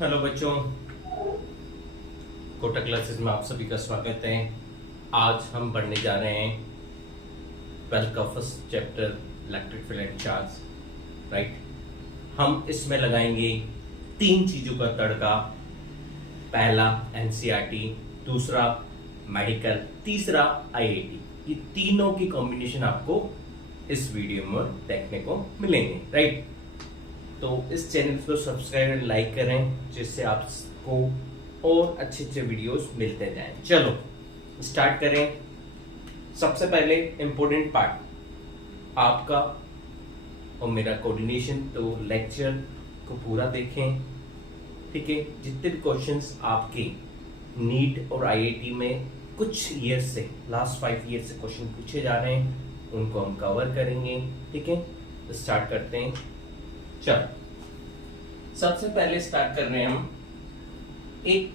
Hello बच्चों, Kota classes में आप सभी का स्वागत है। आज हम पढ़ने जा रहे हैं 12th का first chapter electric field and charge. Right, हम इसमें लगाएंगे 3 चीजों का तड़का। पहला एनसीईआरटी, दूसरा मेडिकल, तीसरा आईआईटी। ये तीनों की कॉम्बिनेशन आपको इस वीडियो में देखने को मिलेंगे। राइट, तो इस चैनल को सब्सक्राइब एंड लाइक करें जिससे आपको और अच्छे अच्छे वीडियोस मिलते जाएं। चलो स्टार्ट करें। सबसे पहले इंपॉर्टेंट पार्ट आपका और मेरा कोऑर्डिनेशन, तो लेक्चर को पूरा देखें। ठीक है, जितने भी क्वेश्चंस आपके नीट और आईआईटी में कुछ ईयर से, लास्ट 5 ईयर से क्वेश्चन पूछे जा रहे हैं, उनको हम कवर करेंगे। ठीक है, तो स्टार्ट करते हैं। चलो सबसे पहले स्टार्ट कर रहे हैं हम, एक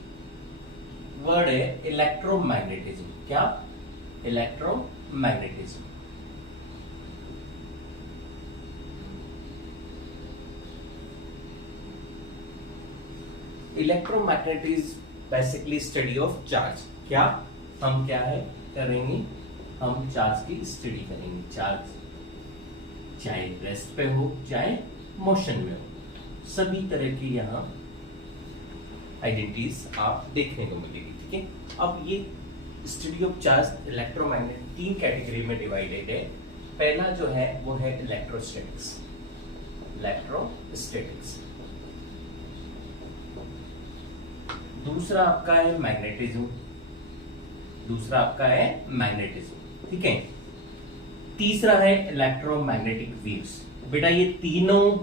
वर्ड है इलेक्ट्रोमैग्नेटिज्म। क्या? Electromagnetism. Electromagnetism basically study of charge. क्या हम क्या है करेंगे? हम चार्ज की स्टडी करेंगे। चार्ज चाहे रेस्ट पे हो चाहे मोशन में हो, सभी तरह की यहाँ आइडेंटिटीज आप देखने को मिलेगी। ठीक है, अब ये study of charge electromagnet 3 category में डिवाइडेड है। पहला जो है वो है इलेक्ट्रोस्टैटिक्स। दूसरा आपका है मैग्नेटिज्म। ठीक है, तीसरा है इलेक्ट्रोमैग्नेटिक वेव्स। बेटा ये तीनों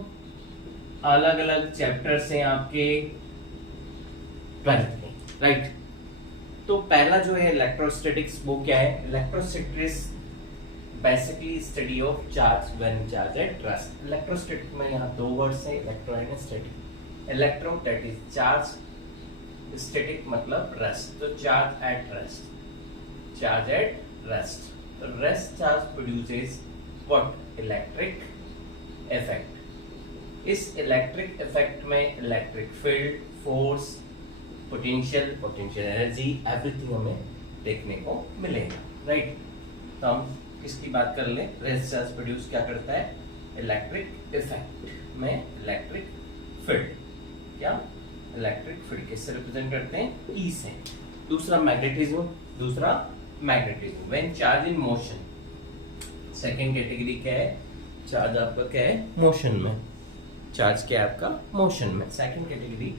अलग अलग चैप्टर्स हैं आपके 12th में। राइट, तो पहला जो है इलेक्ट्रोस्टैटिक्स, वो क्या है? Electrostatics basically study of charge when charge at rest. Electrostatic में यहाँ 2 वर्ड्स हैं, electro and static. Electro that is charge, static मतलब रेस्ट। तो charge at rest, rest charge produces what? Electric effect. इस इलेक्ट्रिक इफेक्ट में electric field, force, potential energy, everything हमें देखने को मिलेगा। राइट, तो हम किसकी बात कर ले? रेस्ट चार्ज प्रोड्यूस क्या करता है? इलेक्ट्रिक इफेक्ट में इलेक्ट्रिक फील्ड। क्या? इलेक्ट्रिक फील्ड किससे रिप्रेजेंट करते हैं? ई से। दूसरा magnetism when charge in motion. Second category क्या है? चार्ज आपका क्या है? मोशन में। चार्ज क्या है आपका? मोशन में। Second category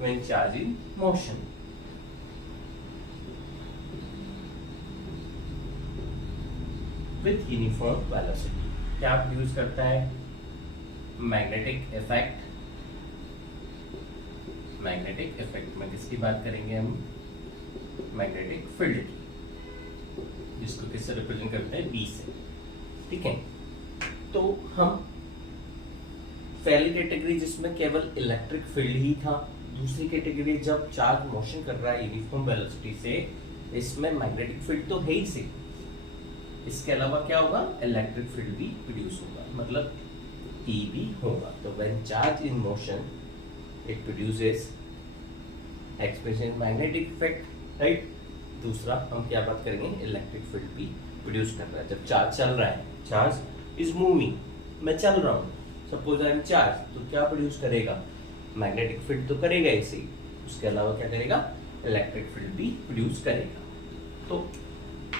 when charge in motion. With uniform velocity. क्या प्रोड्यूस करता है? मैग्नेटिक इफेक्ट में किसकी बात करेंगे हम? मैग्नेटिक फील्ड की, जिसको किससे रिप्रेजेंट करते हैं? बी से। ठीक है, तो हम पहली कैटेगरी जिसमें केवल इलेक्ट्रिक फील्ड ही था, दूसरी कैटेगरी जब चार्ज मोशन कर रहा है यूनिफॉर्म वेलोसिटी से, इसमें मैग्नेटिक फील्ड तो है ही से, इसके अलावा क्या होगा? इलेक्ट्रिक फील्ड भी प्रोड्यूस होगा, मतलब ई भी होगा। तो when charge in motion it produces experience magnetic effect. Right, दूसरा हम क्या बात करेंगे? इलेक्ट्रिक फील्ड भी प्रोड्यूस कर रहा है। जब चार्ज चल रहा है, चार्ज इज मूविंग, मैं चल रहा हूं, सपोज आई एम चार्ज, तो क्या प्रोड्यूस करेगा? मैग्नेटिक फील्ड तो करेगा इसे, उसके अलावा क्या करेगा? इलेक्ट्रिक फील्ड भी प्रोड्यूस करेगा। तो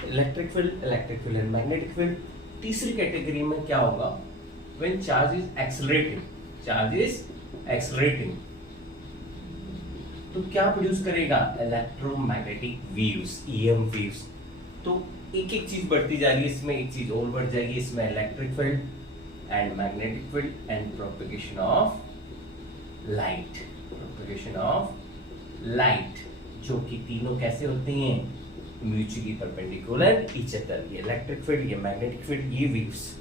electric field and magnetic field. तीसरी कैटेगरी में क्या होगा? व्हेन चार्ज इज एक्सेलरेटिंग, तो क्या प्रोड्यूस करेगा? Electromagnetic waves, EM waves. तो एक एक चीज बढ़ती जा रही है, इसमें एक चीज और बढ़ जाएगी, इसमें electric field and magnetic field and propagation of light, जो कि तीनों कैसे होते हैं? Mutually perpendicular each other. ये इलेक्ट्रिक फील्ड, ये मैग्नेटिक फील्ड, ये वेव्स।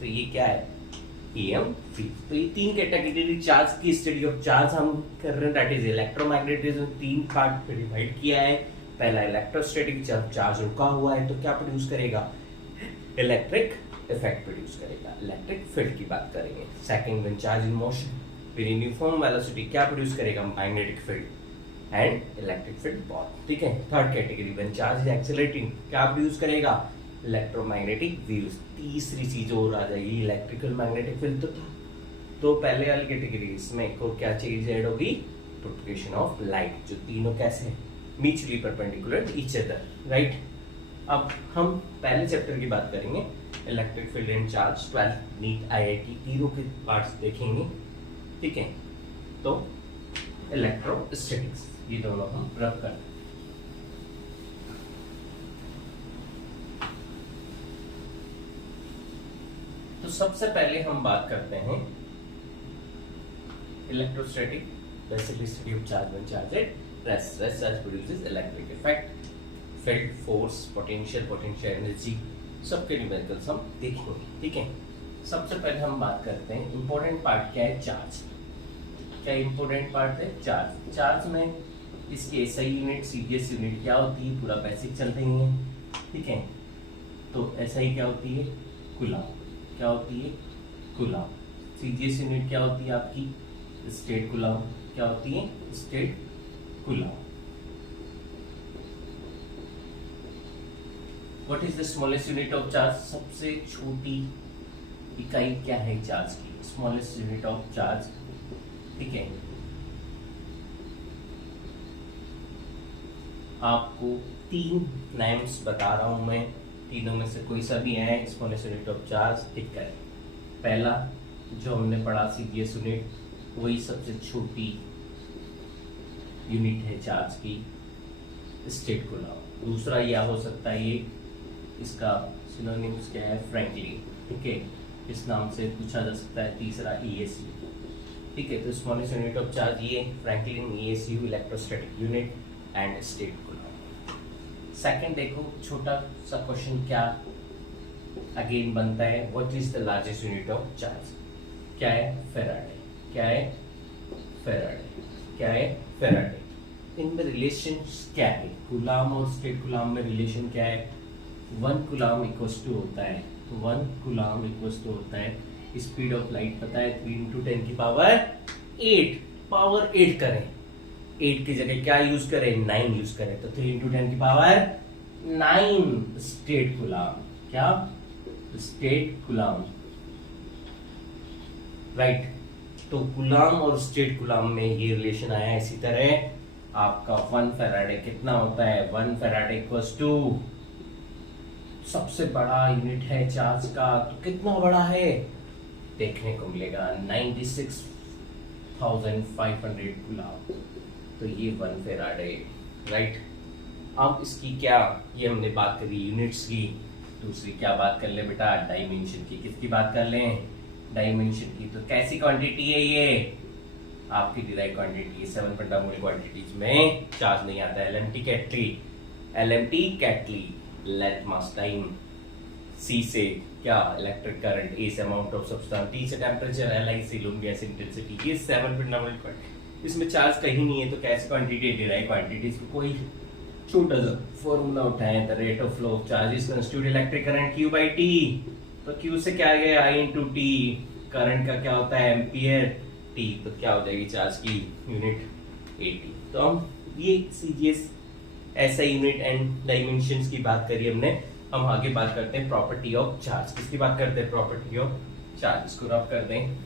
तो ये क्या है? EM wave. तो ये 3 कैटेगरी चार्ज की स्टडी ऑफ चार्ज हम कर रहे हैं, दैट इज इलेक्ट्रोमैग्नेटिज्म। 3 पार्ट में डिवाइड किया है। पहला इलेक्ट्रोस्टैटिक, जब चार्ज रुका हुआ है तो क्या प्रोड्यूस करेगा? इलेक्ट्रिक इफेक्ट प्रोड्यूस करेगा, इलेक्ट्रिक फील्ड की बात करेंगे। Second, when charge in motion, फिर यूनिफॉर्म वेलोसिटी क्या प्रोड्यूस करेगा, magnetic field and electric field both, ठीक है। Third category when charge is accelerating क्या प्रोड्यूस करेगा, इलेक्ट्रोमैग्नेटिक वेव्स। तीसरी चीज और आ जाएगी, इलेक्ट्रिकल मैग्नेटिक फील्ड तो था, तो पहले वाली कैटेगरी इसमें एक और क्या चीज ऐड होगी, प्रोपगेशन ऑफ लाइट, जो तीनों कैसे mutually perpendicular each other, right. अब हम पहले चैप्टर की बात करेंगे, electric field and charge 12 NEET IIT तीनों के पार्ट्स देखेंगे, ठीक है। तो इलेक्ट्रोस्टैटिक्स ये दोनों हम रब करते हैं। तो सबसे पहले हम बात करते हैं electrostatic, basically study of charge when charge at rest. Rest charge produces electric effect, field, force, potential energy, सबके न्यूमेरिकल्स हम देखेंगे, ठीक है। सबसे पहले हम बात करते हैं इंपॉर्टेंट पार्ट क्या है, चार्ज। क्या इंपॉर्टेंट पार्ट है, चार्ज। चार्ज में इसकी SI यूनिट, CGS यूनिट क्या होती है, पूरा बेसिक चलते हैं, ठीक है। तो SI क्या होती है, कूलम। क्या होती है, कूलम। CGS यूनिट क्या होती है आपकी, स्टेट कूलम। क्या होती है, state coulomb. What is the smallest unit of charge? सबसे छोटी इकाई क्या है चार्ज की, स्मॉलेस्ट यूनिट ऑफ चार्ज, ठीक है। आपको 3 नेम्स बता रहा हूं मैं, तीनों में से कोई सा भी है स्मॉलेस्ट यूनिट ऑफ चार्ज, ठीक है। पहला जो हमने पढ़ा CGS यूनिट, वही सबसे छोटी यूनिट है चार्ज की, स्टेट कूलम। दूसरा यह हो सकता है, ये इसका सिनोनिम्स क्या है, फ्रैंकलिन, ठीक है, इस नाम से पूछा जा सकता है। तीसरा ESU, ठीक है। तो स्मॉलेस्ट यूनिट ऑफ चार्ज ये Franklin, ESU, electrostatic unit and state coulomb. Second देखो, छोटा सा क्वेश्चन क्या अगेन बनता है, what is the largest unit of charge, क्या है, फैराडे। क्या है, फैराडे। क्या है, फैराडे। इनमें रिलेशन क्या है, कूलम और स्टेट कूलम में रिलेशन क्या है, 1 कूलम इक्वल्स टू होता है, 1 कूलम इक्वल्स टू होता है स्पीड ऑफ लाइट, पता है 3 × 10 की पावर 8, पावर 8 करें, 8 की जगह क्या यूज करें, 9 यूज करें, तो 3 × 10 की पावर 9 स्टेट कूलम। क्या, स्टेट कूलम, राइट। तो कूलम और स्टेट कूलम में ये रिलेशन आया। इसी तरह आपका 1 फैराडे कितना होता है, 1 फैराडे इक्वल्स टू, सबसे बड़ा यूनिट है चार्ज का, तो कितना बड़ा है देखने को मिलेगा, 96,500 कूलम, तो ये 1 फैराडे, राइट। अब इसकी क्या, ये हमने बात करी यूनिट्स की, दूसरी क्या बात कर ले बेटा, डायमेंशन की। किसकी बात कर लें, डायमेंशन की। तो कैसी क्वांटिटी है ये, आपकी डिराइव क्वांटिटी है। 7 फंडामेंटल क्वांटिटीज में चार्ज नहीं आता है। LMT कैटली, LMT कैटली, लेंथ मास टाइम, C से क्या, इलेक्ट्रिक करंट, A से अमाउंट ऑफ सब्सटेंस, T से टेम्परेचर, Li से लूम गैस इंटेंसिटी, ये 7 फंडामेंटल क्वांटिटी। इसमें चार्ज कहीं नहीं है, तो कैसी क्वांटिटी, डिराइव क्वांटिटी। इसको कोई छोटा सा फॉर्मूला उठाएं, the rate of flow of charge is constitute electric current Q/T। तो Q से क्या आ गया, I × T, करंट का क्या होता है, एम्पियर, T, तो क्या हो जाएगी चार्ज की यूनिट, AT। तो हम ये CGS SI unit and dimensions की बात करी हमने। हम आगे बात करते हैं प्रॉपर्टी ऑफ चार्ज। किसकी बात करते हैं, प्रॉपर्टी ऑफ चार्ज। इसको रब कर दें,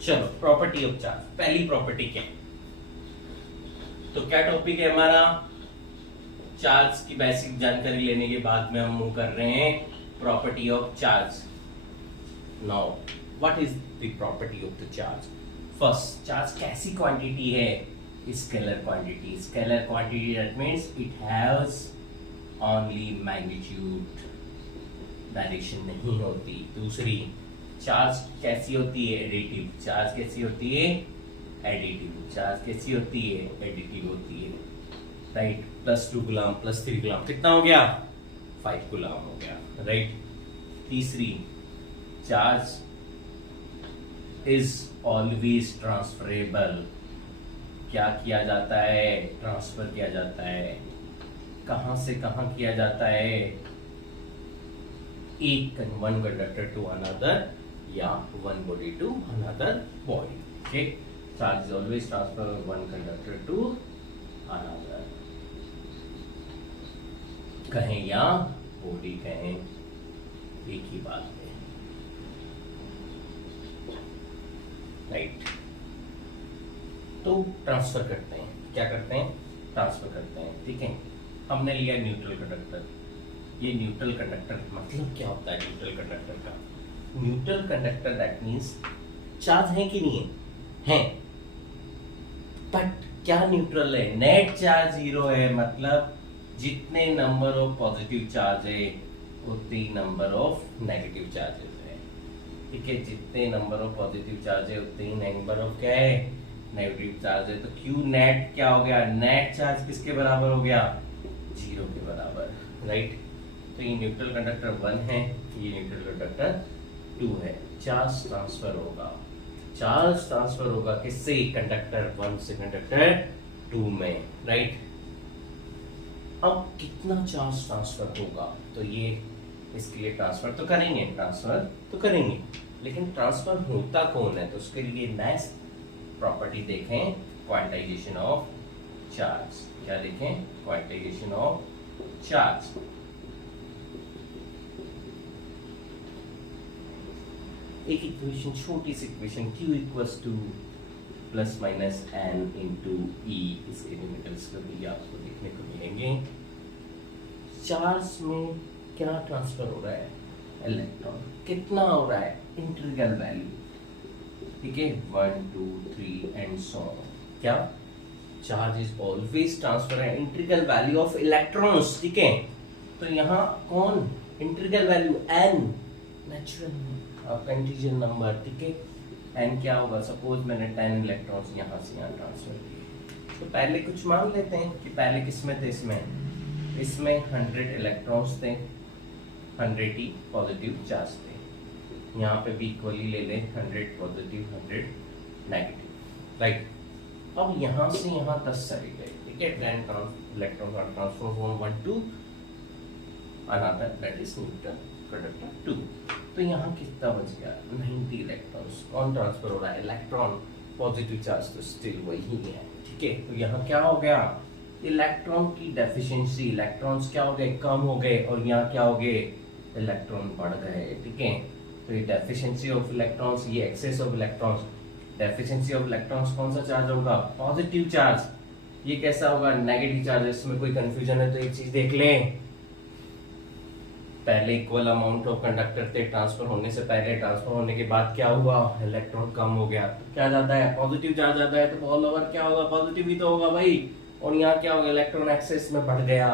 चलो प्रॉपर्टी ऑफ चार्ज। पहली प्रॉपर्टी क्या है, तो क्या टॉपिक है हमारा, चार्ज की बेसिक जानकारी लेने के बाद में हम मूव कर रहे हैं property of charge. Now what is the property of the charge. First, charge कैसी क्वांटिटी है, scalar quantity. Scalar quantity that means it has only magnitude, direction नहीं होती। दूसरी, चार्ज कैसी होती है, एडिटिव। चार्ज कैसी होती है, एडिटिव। चार्ज कैसी होती है, एडिटिव होती है, राइट। +2 कूलम, +3 कूलम, कितना हो गया, 5 कूलम हो गया, राइट। तीसरी, चार्ज इज ऑलवेज ट्रांसफरेबल। क्या किया जाता है, ट्रांसफर किया जाता है। कहां से कहां किया जाता है, एक वन कंडक्टर टू अनदर या one body to another body. Okay, charge is always transfer one conductor to another. कहें या बॉडी कहें, एक ही बात है. राइट, तो ट्रांसफर करते हैं. क्या करते हैं? ट्रांसफर करते हैं. ठीक है, हमने लिया न्यूट्रल कंडक्टर. ये न्यूट्रल कंडक्टर मतलब क्या होता है? न्यूट्रल कंडक्टर का, neutral conductor that means charge है कि नहीं है? है, बट क्या न्यूट्रल है? नेट चार्ज जीरो है, मतलब जितने नंबर ऑफ पॉजिटिव चार्ज है उतने नंबर ऑफ नेगेटिव चार्जेस है. ठीक है, जितने नंबर ऑफ पॉजिटिव चार्ज है उतने ही नंबर ऑफ क्या है? नेगेटिव चार्ज है. तो क्यू नेट क्या हो गया? नेट चार्ज किसके बराबर हो गया? जीरो के बराबर. राइट, तो ये न्यूट्रल कंडक्टर 1 है, ये न्यूट्रल कंडक्टर 2 है. चार्ज ट्रांसफर होगा. चार्ज ट्रांसफर होगा किससे? कंडक्टर 1 से कंडक्टर 2 में. राइट, अब कितना चार्ज ट्रांसफर होगा? तो ये इसके लिए ट्रांसफर तो करेंगे, लेकिन ट्रांसफर होता कौन है? तो उसके लिए नेक्स्ट प्रॉपर्टी देखें, क्वांटाइजेशन ऑफ चार्ज. क्या देखें? Quantization of charge. एक इक्वेशन, छोटी सी equation, Q equals to plus minus n into e. इसके लिमिटल्स कभी आपको देखने को मिलेंगे. चार्ज में क्या ट्रांसफर हो रहा है? इलेक्ट्रॉन. कितना हो रहा है? Integral value. ठीक है, 1 2 3 एंड सो ऑन. क्या? चार्ज इज ऑलवेज ट्रांसफर है इंटीग्रल वैल्यू ऑफ इलेक्ट्रॉन्स. ठीक है, तो यहाँ कौन? इंटीग्रल वैल्यू n, नेचुरल आपका इंटीजर नंबर. ठीक है, n क्या होगा? सपोज मैंने 10 इलेक्ट्रॉन्स यहाँ से यहाँ ट्रांसफर किए, तो पहले कुछ मान लेते हैं कि पहले किसमें थे? इसमें 100 इलेक्ट्रॉन्स थे, 100 ही पॉजिटिव चार्ज थे. यहाँ पे भी इक्वली ले ले, 100 पॉजिटिव 100 नेगेटिव. राइट, अब यहाँ से यहाँ 10 चले गए. ठीक है, 10 electron transfer from 1 to another, that is neutral conductor 2. तो यहाँ कितना बच गया? 90 इलेक्ट्रॉन्स. कौन ट्रांसफर हो रहा है? इलेक्ट्रॉन. पॉजिटिव चार्ज तो स्टिल वही है. ठीक है, तो यहाँ क्या हो गया? इलेक्ट्रॉन की डेफिशिएंसी, इलेक्ट्रॉन्स क्या हो गए? कम हो गए. और यहाँ क्या हो गए? इलेक्ट्रॉन बढ़ गए. ठीक है, तो ये डेफिशिएंसी ऑफ इलेक्ट्रॉन्स, ये excess of electrons. Deficiency of electrons कौन सा चार्ज होगा? Positive charge. ये कैसा होगा? Negative charge. इसमें कोई कंफ्यूजन है तो एक चीज देख लें, पहले इक्वल अमाउंट ऑफ कंडक्टर थे ट्रांसफर होने से पहले, ट्रांसफर होने के बाद क्या हुआ? इलेक्ट्रॉन कम हो गया. तो क्या जाता है? पॉजिटिव चार्ज आता है. तो ऑल ओवर क्या होगा? पॉजिटिव ही तो होगा भाई. और यहाँ क्या होगा? इलेक्ट्रॉन एक्सेस में बढ़ गया.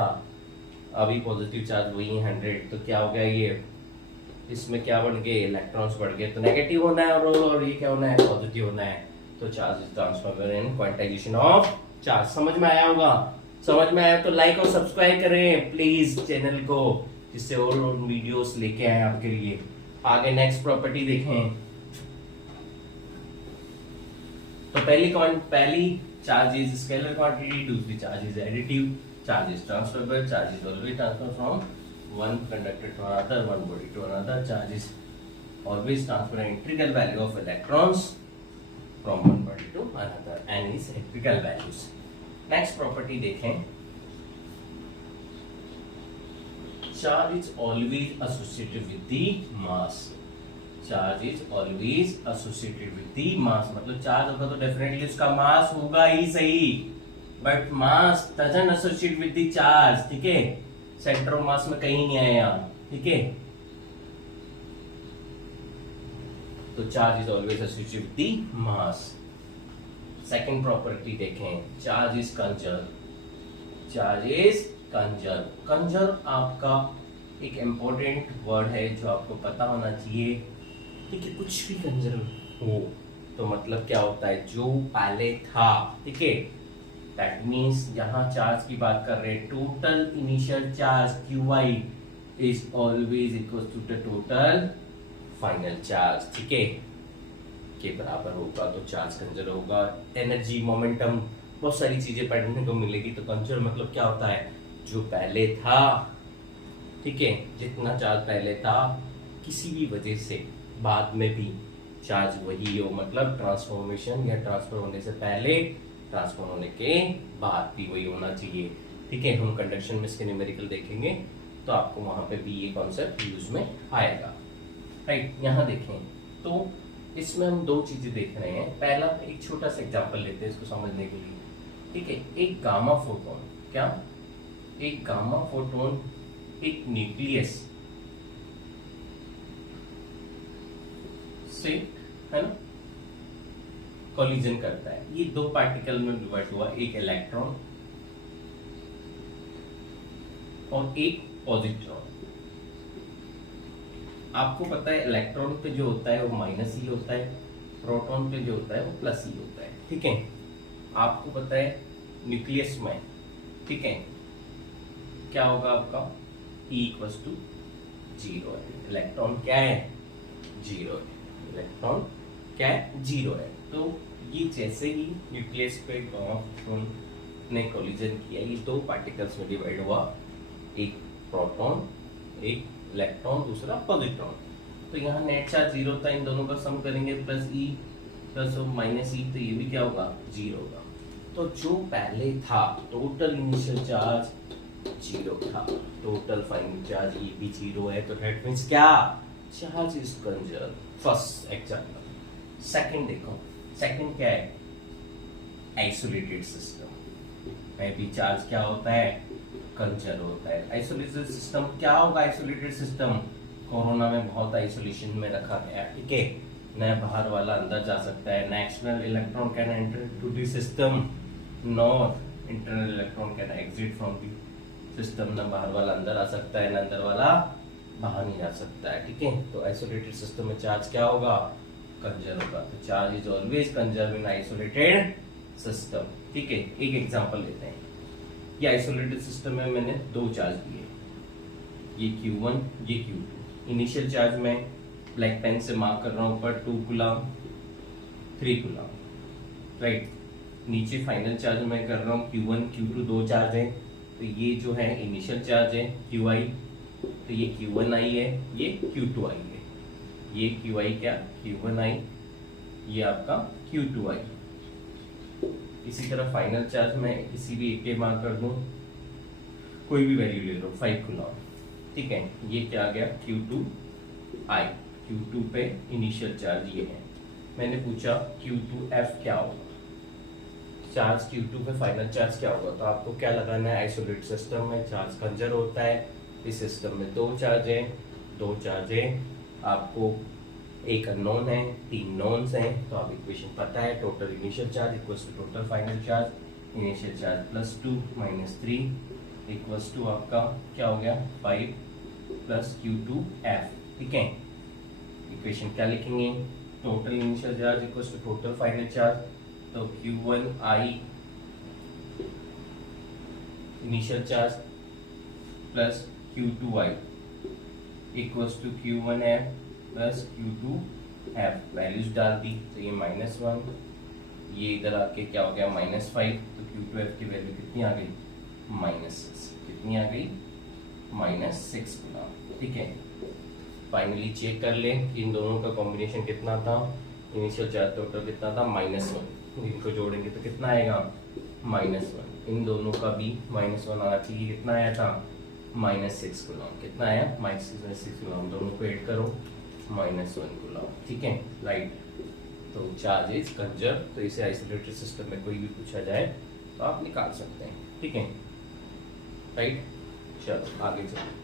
अभी पॉजिटिव चार्ज वही 100, तो क्या हो गया? ये इसमें क्या बढ़ गए? इलेक्ट्रॉन्स बढ़ गए. तो नेगेटिव होना है और ये क्या होना है? पॉजिटिव होना है. तो charge is transfer in quantization of charge. समझ में आया होगा? समझ में आया तो लाइक और सब्सक्राइब करें प्लीज चैनल को, जिससे और वीडियोस लेके आए आपके लिए. आगे नेक्स्ट प्रॉपर्टी देखें. तो पहली चार्ज इज स्केलर क्वांटिटी, दूसरी charge is additive. Charge is transferable. Charge is always transfer from one conductor to another, one body to another. Charge is always transfer integral value of electrons from one body to another. N is electrical values. Next property देखें. Charge is always associated with the mass. Charge is always associated with the mass. मतलब charge होगा तो definitely उसका मास होगा ही सही, but mass doesn't associate with the charge. ठीक है, centre of mass में कहीं नहीं आया. ठीक है, तो charge is always associated with the mass. Second property देखें. Charge is conserve. Charge is conserve. Conserve आपका एक इम्पोर्टेंट वर्ड है जो आपको पता होना चाहिए. ठीक है, कुछ भी कंजर्व हो तो मतलब क्या होता है? जो पहले था. ठीक है, दैट मीन्स यहाँ चार्ज की बात कर रहे हैं, total initial charge QI is always equal to the total final charge. ठीक है, के बराबर होगा तो चार्ज कंजर्व होगा. एनर्जी, मोमेंटम, बहुत सारी चीजें पढ़ने को मिलेगी. तो कंजर्व मतलब क्या होता है? जो पहले था ठीक है, जितना चार्ज पहले था किसी भी वजह से बाद में भी चार्ज वही हो, मतलब ट्रांसफॉर्मेशन या ट्रांसफर होने से पहले, ट्रांसफर होने के बाद भी वही होना चाहिए। ठीक है, हम कंडक्शन में इसके न्यूमेरिकल देखेंगे तो आपको वहां पे भी ये कॉन्सेप्ट यूज में आएगा। राइट, यहाँ देखें तो इसमें हम दो चीजें देख रहे हैं। पहला एक छोटा सा एग्जांपल लेते हैं इसको समझने के लिए। ठीक है, एक गामा फोटोन, क्या एक गामा फोटोन एक न्यूक्लियस से, है ना, कोलिजन करता है। ये दो पार्टिकल में डिवाइड हुआ, एक इलेक्ट्रॉन और एक पॉजिट्रॉन। आपको पता है इलेक्ट्रॉन पे जो होता है वो माइनस ही होता है, प्रोटॉन पे जो होता है वो प्लस ही होता है। ठीक है, आपको पता है न्यूक्लियस में, ठीक है, क्या होगा आपका E इक्वल्स टू 0 है। इलेक्ट्रॉन क्या है, 0 है। इलेक्ट्रॉन क्या है, 0 है। तो ये जैसे ही न्यूक्लियस पे प्रोटॉन ने कोलिजन किया, ये दो पार्टिकल्स में डिवाइड हुआ, एक प्रोटॉन एक इलेक्ट्रॉन दूसरा पॉजिट्रॉन। तो यहाँ नेट चार्ज 0 था, इन दोनों का सम करेंगे plus E plus minus E, तो ये भी क्या होगा, 0 होगा। तो जो पहले था टोटल इनिशियल चार्ज 0 था, टोटल फाइनल चार्ज ये भी 0 है। तो दैट मींस क्या, charge is conserve. First example. Second देखो, सेकंड क्या है, आइसोलेटेड सिस्टम में भी चार्ज क्या होता है, कंजर्व होता है। आइसोलेटेड सिस्टम क्या होगा, आइसोलेटेड सिस्टम कोरोना में बहुत आइसोलेशन में रखा गया। ठीक है, न बाहर वाला अंदर जा सकता है, न external electron can enter to the system, nor internal electron can exit from the system. न बाहर वाला अंदर आ सकता है, न अंदर वाला बाहर नहीं जा सकता है। ठीक है, तो आइसोलेटेड सिस्टम में चार्ज क्या होगा, कंजर्व होगा। तो charge is always conserve in isolated system. ठीक है, एक एग्जांपल लेते हैं। ये आइसोलेटेड सिस्टम में मैंने दो चार्ज दिए, ये Q1 ये Q2। इनिशियल चार्ज में ब्लैक पेन से मार्क कर रहा हूं, ऊपर 2 कूलम 3 कूलम, राइट। नीचे फाइनल चार्ज में कर रहा हूँ Q1 Q2, दो चार्ज है। तो ये जो है इनिशियल चार्ज है QI, तो ये Q1I है, ये Q2I है। ये QI क्या, Q1I, ये आपका Q2I। इसी तरह फाइनल चार्ज में किसी भी एक के मार्क कर दूं, कोई भी वैल्यू ले लो, 5 कूलम। ठीक है, ये क्या आ गया, Q2I। Q2 पे इनिशियल चार्ज ये है। मैंने पूछा Q2F क्या होगा, चार्ज Q2 पे फाइनल चार्ज क्या होगा। तो आपको क्या लगाना है, आइसोलेटेड सिस्टम में चार्ज कंजर्व होता है। इस सिस्टम में दो चार्ज है, दो चार्ज है, आपको एक अननोन है, 3 नोन्स हैं। तो आप इक्वेशन पता है, total initial charge equals to total final charge. Initial charge +2 -3 equals to आपका क्या हो गया, 5 प्लस Q2F। ठीक है, इक्वेशन क्या लिखेंगे, total initial charge equals to total final charge. तो Q1I initial charge plus Q2I equals to Q1F plus Q2F। Values डाल दी, तो ये -1, ये इधर आके क्या हो गया, -5। तो Q2F की वैल्यू कितनी आ गई, -6। कितनी आ गई, -6 गुना। ठीक है, फाइनली चेक कर ले कि इन दोनों का कॉम्बिनेशन कितना था। इनिशियल चार्ज टोटल कितना था, -1। इनको जोड़ेंगे तो कितना आएगा, -1। इन दोनों का भी -1 आना चाहिए, कितना आया था, -6 गुना। कितना आया, -6 गुना। दोनों को ऐड करो, -1 गुना। ठीक है, राइट। तो चार्ज इज कंजर्व। तो इसे आइसोलेटेड सिस्टम में कोई भी पूछा जाए तो आप निकाल सकते हैं। ठीक है, राइट। चलो आगे चलो।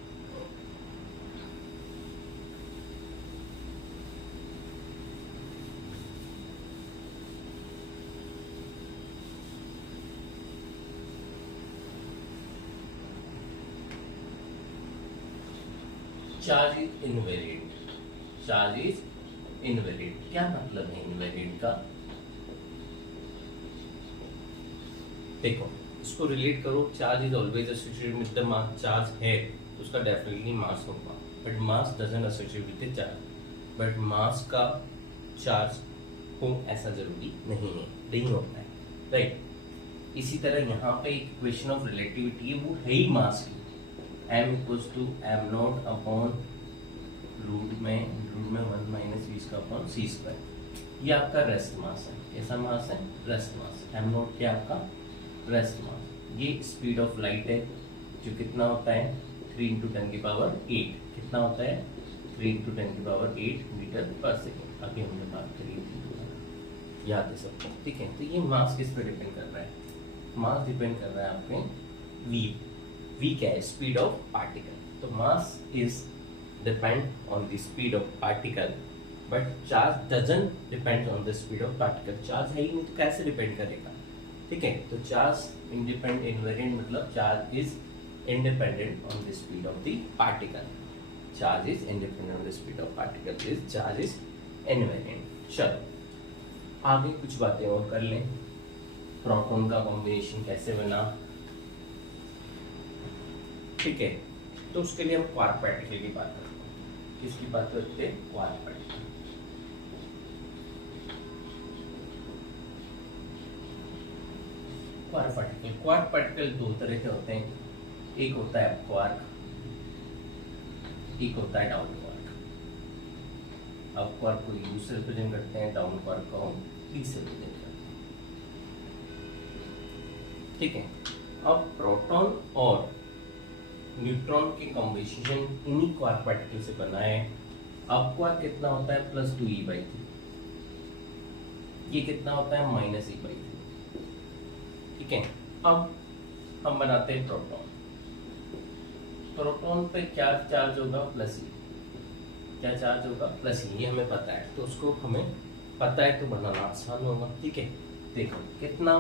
Charge is invariant. Charge is invariant, क्या मतलब है इनवेरिएंट का, देखो इसको रिलेट करो। Charge is always associated with the mass. Charge है तो उसका डेफिनेटली मास होगा, but mass doesn't associate with the charge. But mass का चार्ज हो ऐसा जरूरी नहीं है, नहीं होता है, राइट। इसी तरह यहाँ पे एक इक्वेशन ऑफ रिलेटिविटी है, वो है ही मास की। m equals to M naught upon root में 1 माइनस वी का अपॉन सी स्क्वायर। ये आपका रेस्ट मास है। कैसा मास है? Rest mass. एम नॉट क्या आपका? Rest mass. ये स्पीड ऑफ लाइट है जो कितना होता है 3 इंटू 10 की पावर 8। कितना होता है 3 इंटू 10 की पावर 8 मीटर पर सेकेंड। अभी हमने बात करी थी, याद है सबको? ठीक है। तो ये मास किस पे डिपेंड कर रहा है? मास डिपेंड कर रहा है आपके वी। वी क्या है? Speed of particle. तो mass is depend on the speed of particle but charge doesn't depend on the speed of particle. Charge है ही नहीं तो कैसे डिपेंड करेगा? ठीक है। तो चार्ज इंडिपेंडेंट इनवेरिएंट मतलब charge is independent on the speed of the particle. Charge is independent on the speed of particle. Is charge is invariant. चलो आगे कुछ बातें और कर लें। प्रोटॉन का कॉम्बिनेशन कैसे बना? ठीक है। तो उसके लिए हम क्वार्क पार्टिकल की बात करते हैं। किसकी बात करते हैं? Quark particle. क्वार्क पार्टिकल दो तरह के होते हैं। एक होता है अप क्वार्क, एक होता है डाउन क्वार्क। अप क्वार्क को यू से रिप्रेजेंट करते हैं, डाउन क्वार्क को हम ई से रिप्रेजेंट करते हैं। ठीक है। अब प्रोटॉन और न्यूट्रॉन के कॉम्बिनेशन इन्हीं क्वार्क पार्टिकल से बना है। अप क्वार्क कितना होता है +2e/3। ये कितना होता है -e/3। ठीक है। अब हम बनाते हैं प्रोटॉन। प्रोटॉन पे क्या चार्ज होगा? +e। क्या चार्ज होगा? +e। ये हमें पता है, तो उसको हमें पता है तो बनाना आसान होगा। ठीक है। देखो कितना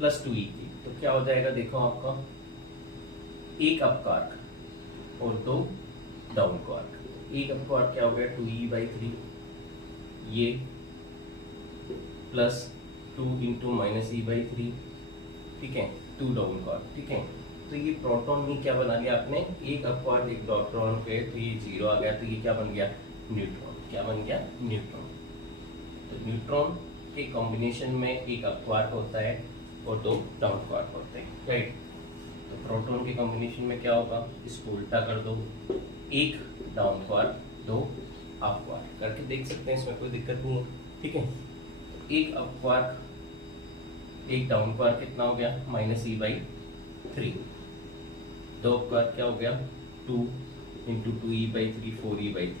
+2e की, तो क्या हो जाएगा? देखो आपका एक अप क्वार्क और दो डाउन क्वार्क। एक अप क्वार्क क्या हो गया 2e/3, ये +2 इंटू -e/3। ठीक है। 2 डाउन क्वार्क। ठीक है। तो ये प्रोटॉन में क्या बना लिया आपने? एक अप क्वार्क एक डाउन पे, तो ये 0 आ गया। तो ये क्या बन गया? न्यूट्रॉन। क्या बन गया? न्यूट्रॉन। तो न्यूट्रॉन के कॉम्बिनेशन में एक अप क्वार्क होता है और दो डाउन क्वार्क होते हैं, राइट? तो प्रोटॉन के कॉम्बिनेशन में क्या होगा? इसको उल्टा कर दो, एक डाउन क्वार्क दो अप क्वार्क करके देख सकते हैं, इसमें कोई दिक्कत नहीं है। ठीक है। एक अप क्वार्क एक डाउन क्वार्क कितना हो गया? -e/3। दो अप क्वार्क क्या हो गया? 2 इंटू 2e/3 4e/3।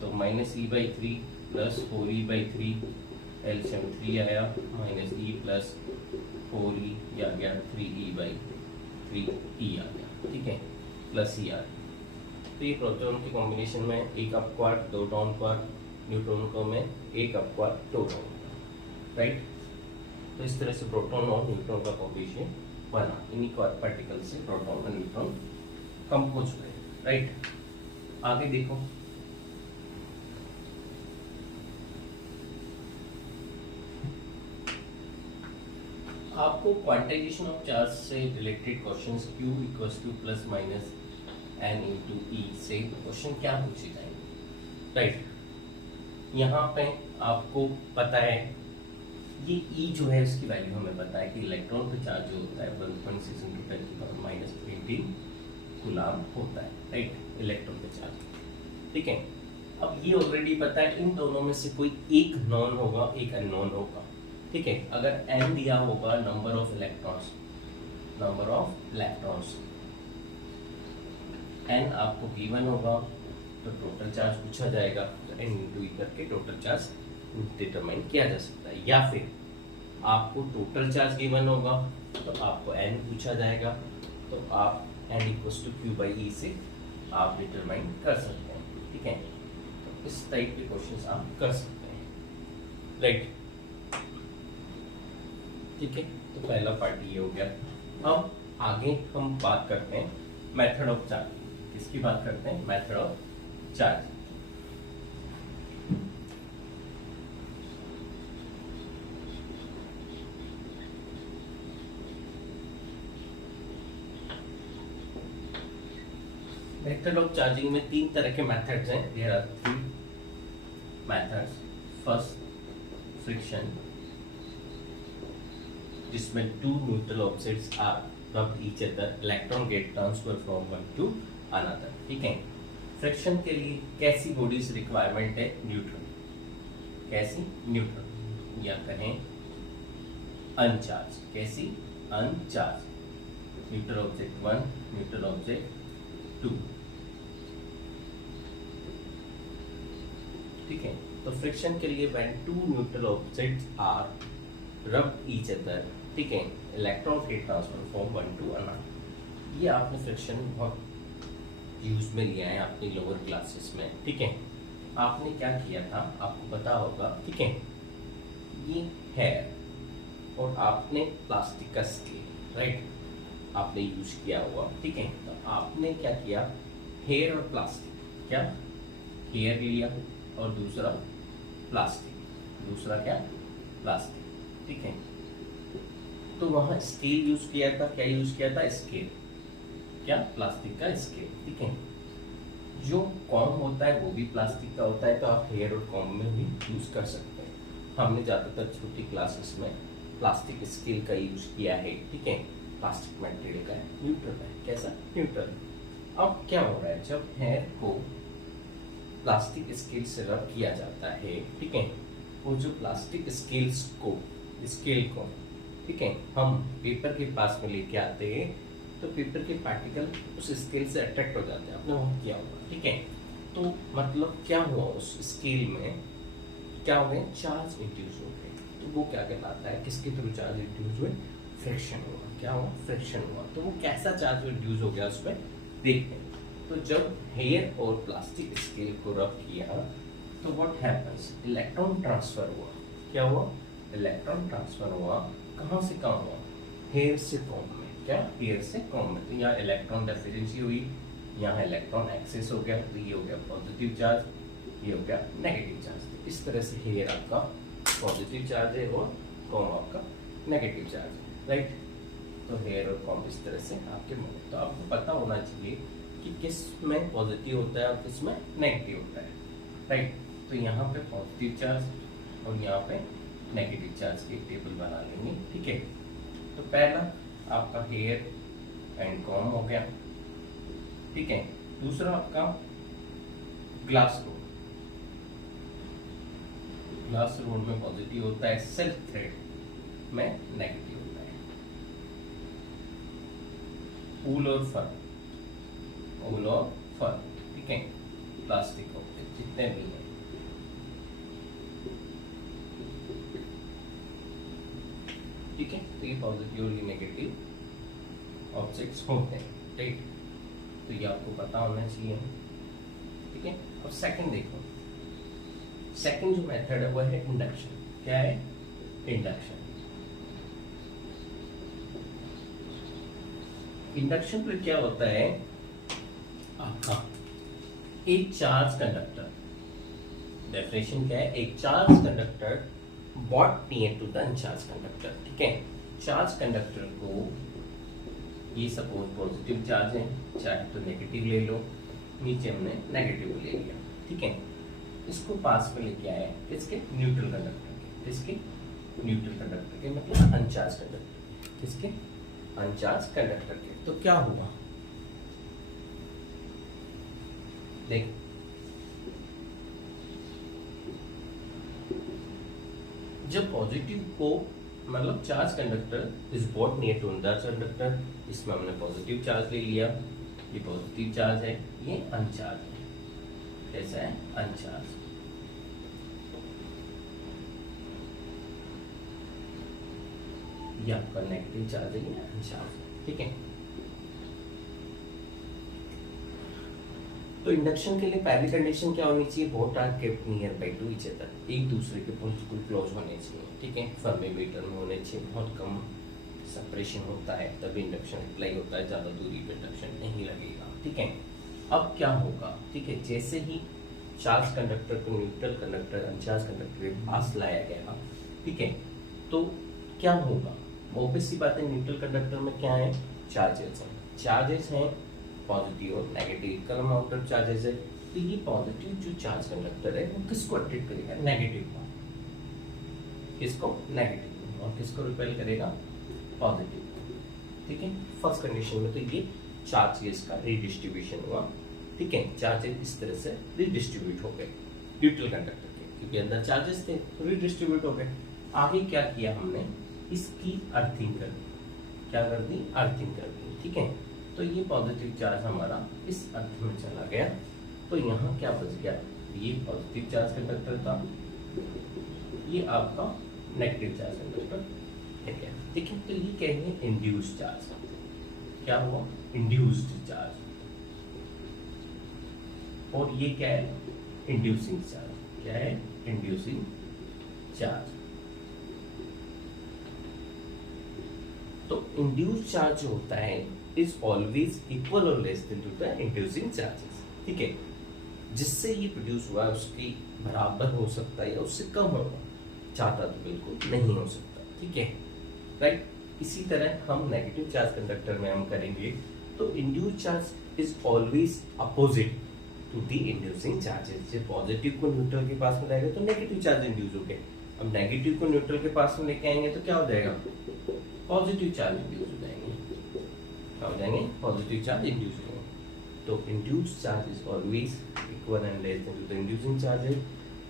तो -e/3 प्लस 4e/3 एलसीएम 3 आया, -e प्लस 4e आ गया 3e/3 e आ गया। ठीक है। प्लस e आ गया। तो ये प्रोटॉन के कॉम्बिनेशन में एक अप क्वार्क दो डाउन क्वार्क, न्यूट्रॉन को में एक अप क्वार्क दो डाउन क्वार्क, राइट? तो इस तरह से प्रोटॉन और न्यूट्रॉन का कॉम्बिनेशन बना। इन्हीं क्वार्क पार्टिकल से प्रोटॉन और न्यूट्रॉन कंपोज हुए, राइट? आगे देखो, आपको क्वांटाइजेशन ऑफ चार्ज से related questions Q equals to plus minus n into e से क्वेश्चन क्या पूछे जाएंगे, राइट? यहाँ पे आपको पता है ये E जो है इसकी वैल्यू हमें पता है कि इलेक्ट्रॉन पे चार्ज जो होता है 1.6 इंटू 10 की पावर -18 कूलाम होता है, राइट? इलेक्ट्रॉन पे चार्ज। ठीक है। अब ये ऑलरेडी पता है इन दोनों में से कोई एक नॉन होगा, एक अननोन होगा। ठीक है। अगर n दिया होगा नंबर ऑफ इलेक्ट्रॉन्स, n आपको गिवन होगा तो टोटल चार्ज पूछा जाएगा, तो n इंटू ई करके टोटल चार्ज डिटरमाइन किया जा सकता है। या फिर आपको टोटल चार्ज गिवन होगा तो आपको n पूछा जाएगा, तो आप n इक्वल्स टू Q/E से आप डिटरमाइन कर सकते हैं। ठीक है। तो इस टाइप के क्वेश्चंस आप कर सकते हैं, राइट? ठीक है। तो पहला पार्ट ये हो गया। अब आगे हम बात करते हैं मेथड ऑफ चार्जिंग। किसकी बात करते हैं? Method of charging. Method of charging में तीन तरह के मेथड्स हैं। There are 3 methods. First, friction, जिसमें 2 neutral objects are rub each other, electron get transferred from one to another. ठीक है, फ्रिक्शन के लिए कैसी बॉडीज रिक्वायरमेंट है? न्यूट्रल। कैसी? न्यूट्रल, या कहें अनचार्ज। कैसी? Uncharge. Neutral object 1, neutral object 2। ठीक है, तो फ्रिक्शन के लिए when two neutral objects are rub each other, ठीक है, इलेक्ट्रॉन के transfer from one to another. ये आपने फ्रिक्शन बहुत यूज में लिया है अपनी लोअर क्लासेस में। ठीक है, आपने क्या किया था आपको पता होगा। ठीक है, ये हेयर और आपने प्लास्टिक का स्केल, राइट, आपने यूज किया हुआ। ठीक है, तो आपने क्या किया, हेयर और प्लास्टिक, क्या हेयर लिया और दूसरा प्लास्टिक, दूसरा क्या, प्लास्टिक। ठीक है, तो वहां स्केल यूज किया था। क्या यूज किया था? स्केल, क्या, प्लास्टिक का स्केल। ठीक है, जो कॉम होता है वो भी प्लास्टिक का होता है, तो आप हेयर और कॉम में भी यूज कर सकते हैं। हमने ज़्यादातर छोटी क्लासेस में प्लास्टिक स्केल का यूज किया है। ठीक है, प्लास्टिक मटेरियल का है, न्यूट्रल है। कैसा? न्यूट्रल। अब क्या हो रहा है, जब हेयर को प्लास्टिक स्केल से रब किया जाता है, ठीक है, वो जो प्लास्टिक स्केल्स को, स्केल को, ठीक है, हम पेपर के पास में लेके आते हैं, तो पेपर के पार्टिकल उस स्केल से अट्रैक्ट हो जाते हैं। आपने वो किया होगा। ठीक है, तो मतलब क्या हुआ, उस स्केल में क्या हो गए, चार्ज इंड्यूस हो गए। तो वो क्या कहलाता है, किसके थ्रू चार्ज इंड्यूस हुए? फ्रिक्शन हुआ। क्या हुआ? फ्रिक्शन हुआ। तो वो कैसा चार्ज इंड्यूस हो गया उसमें देखते हैं। तो जब हेयर और प्लास्टिक स्केल को रब किया तो व्हाट हैपेंस, इलेक्ट्रॉन ट्रांसफर हुआ। क्या हुआ? इलेक्ट्रॉन ट्रांसफर हुआ। कहाँ से कहाँ हुआ? हेयर से कॉम में। क्या? हेयर से कॉम में। तो यहाँ इलेक्ट्रॉन डेफिशिएंसी हुई, यहाँ इलेक्ट्रॉन एक्सेस हो गया, तो ये हो गया पॉजिटिव चार्ज, ये हो गया नेगेटिव चार्ज। तो इस तरह से हेयर आपका पॉजिटिव चार्ज है और कॉम आपका नेगेटिव चार्ज है, राइट। तो हेयर और कॉम इस तरह से आपके बने। तो आपको पता होना चाहिए कि किस में पॉजिटिव होता है और किस में नेगेटिव होता है, राइट। तो यहाँ पे पॉजिटिव चार्ज और यहाँ पे नेगेटिव चार्ज की टेबल बना लेंगे। ठीक है, तो पहला आपका हेयर एंड कॉम हो गया। ठीक है, दूसरा आपका ग्लास रोड। ग्लास रोड में पॉजिटिव होता है, सिल्क थ्रेड में नेगेटिव होता है। ऊल और फर, ऊल और फर, ठीक है, प्लास्टिक ऑब्जेक्ट जितने भी हैं, ठीक है, तो ये पॉजिटिव और ये नेगेटिव ऑब्जेक्ट्स होते हैं, राइट। तो ये आपको पता होना चाहिए, ठीक है। अब सेकंड देखो, सेकंड जो मेथड है वो है इंडक्शन। क्या है? इंडक्शन। इंडक्शन पर क्या होता है आपका, एक चार्ज कंडक्टर, डेफिनेशन क्या है, एक charge conductor bought near to the uncharge conductor. ठीक है, चार्ज कंडक्टर को, ये सपोज पॉजिटिव चार्ज है, चाहे तो नेगेटिव ले लो, नीचे हमने नेगेटिव ले लिया। ठीक है, इसको पास में लेके आए किसके? न्यूट्रल कंडक्टर के। किसके? न्यूट्रल कंडक्टर के, मतलब अनचार्ज कंडक्टर। किसके? अनचार्ज कंडक्टर के। तो क्या हुआ, देख, जब पॉजिटिव को, मतलब charge conductor is brought near to uncharged conductor, इसमें हमने पॉजिटिव चार्ज ले लिया, ये पॉजिटिव चार्ज है, ये अनचार्ज है। कैसा है? अनचार्ज। ये आपका नेगेटिव चार्ज है, ये अनचार्ज है। ठीक है, तो इंडक्शन के लिए पहली कंडीशन क्या होनी चाहिए? Both are kept nearby to each other, एक दूसरे के बिल्कुल क्लोज होने चाहिए। ठीक है, फर्मी मीटर में होने चाहिए, बहुत कम सेपरेशन होता है तभी इंडक्शन अप्लाई होता है, ज़्यादा दूरी पे इंडक्शन नहीं लगेगा। ठीक है, अब क्या होगा? ठीक है, जैसे ही चार्ज कंडक्टर को न्यूट्रल कंडक्टर अनचार्ज कंडक्टर के पास लाया गया, ठीक है, तो क्या होगा? ऑब्वियस सी बात है, न्यूट्रल कंडक्टर में क्या है? चार्जेस हैं। चार्जेस हैं पॉजिटिव और negative, equal amount of charges है। तो ये पॉजिटिव जो चार्ज कंडक्टर है वो किसको अट्रैक्ट करेगा? नेगेटिव को। किसको? नेगेटिव। और किसको रिपेल करेगा? पॉजिटिव। ठीक है। फर्स्ट कंडीशन में तो ये चार्जेस का रिडिस्ट्रीब्यूशन हुआ, ठीक है, चार्जेस इस तरह से रिडिस्ट्रीब्यूट हो गए न्यूट्रल कंडक्टर के, क्योंकि अंदर चार्जेस थे तो रिडिस्ट्रीब्यूट हो गए। आगे क्या किया हमने, इसकी अर्थिंग कर दी, क्या कर दी, अर्थिंग कर दी, ठीक है। तो ये पॉजिटिव चार्ज हमारा इस अर्थ में चला गया, तो यहाँ क्या बच गया, ये पॉजिटिव चार्ज कंडक्टर था, ये आपका नेगेटिव चार्ज कंडक्टर है क्या, ठीक है। तो ये कहेंगे इंड्यूस्ड चार्ज, क्या हुआ, इंड्यूस्ड चार्ज, और ये क्या है, इंड्यूसिंग चार्ज, क्या है, इंड्यूसिंग चार्ज। तो इंड्यूस्ड चार्ज जो होता है इज ऑलवेज इक्वल और less than to the inducing charges, ठीक है। जिससे ये प्रोड्यूस हुआ है उसकी बराबर हो सकता है या उससे कम होगा, चाहता तो बिल्कुल नहीं हो सकता, ठीक है, राइट। इसी तरह हम नेगेटिव चार्ज कंडक्टर में हम करेंगे, तो induced charge is always opposite to the inducing charges. जब पॉजिटिव को न्यूट्रल के पास में लाएंगे तो नेगेटिव चार्ज इंड्यूस हो गए, अब नेगेटिव को न्यूट्रल के पास में लेके आएंगे तो क्या हो जाएगा, पॉजिटिव चार्ज इंड्यूस हो जाएंगे, क्या हो जाएंगे, पॉजिटिव चार्ज इंड्यूस हो जाएंगे। तो induced charge is always equal and less than to the inducing charges,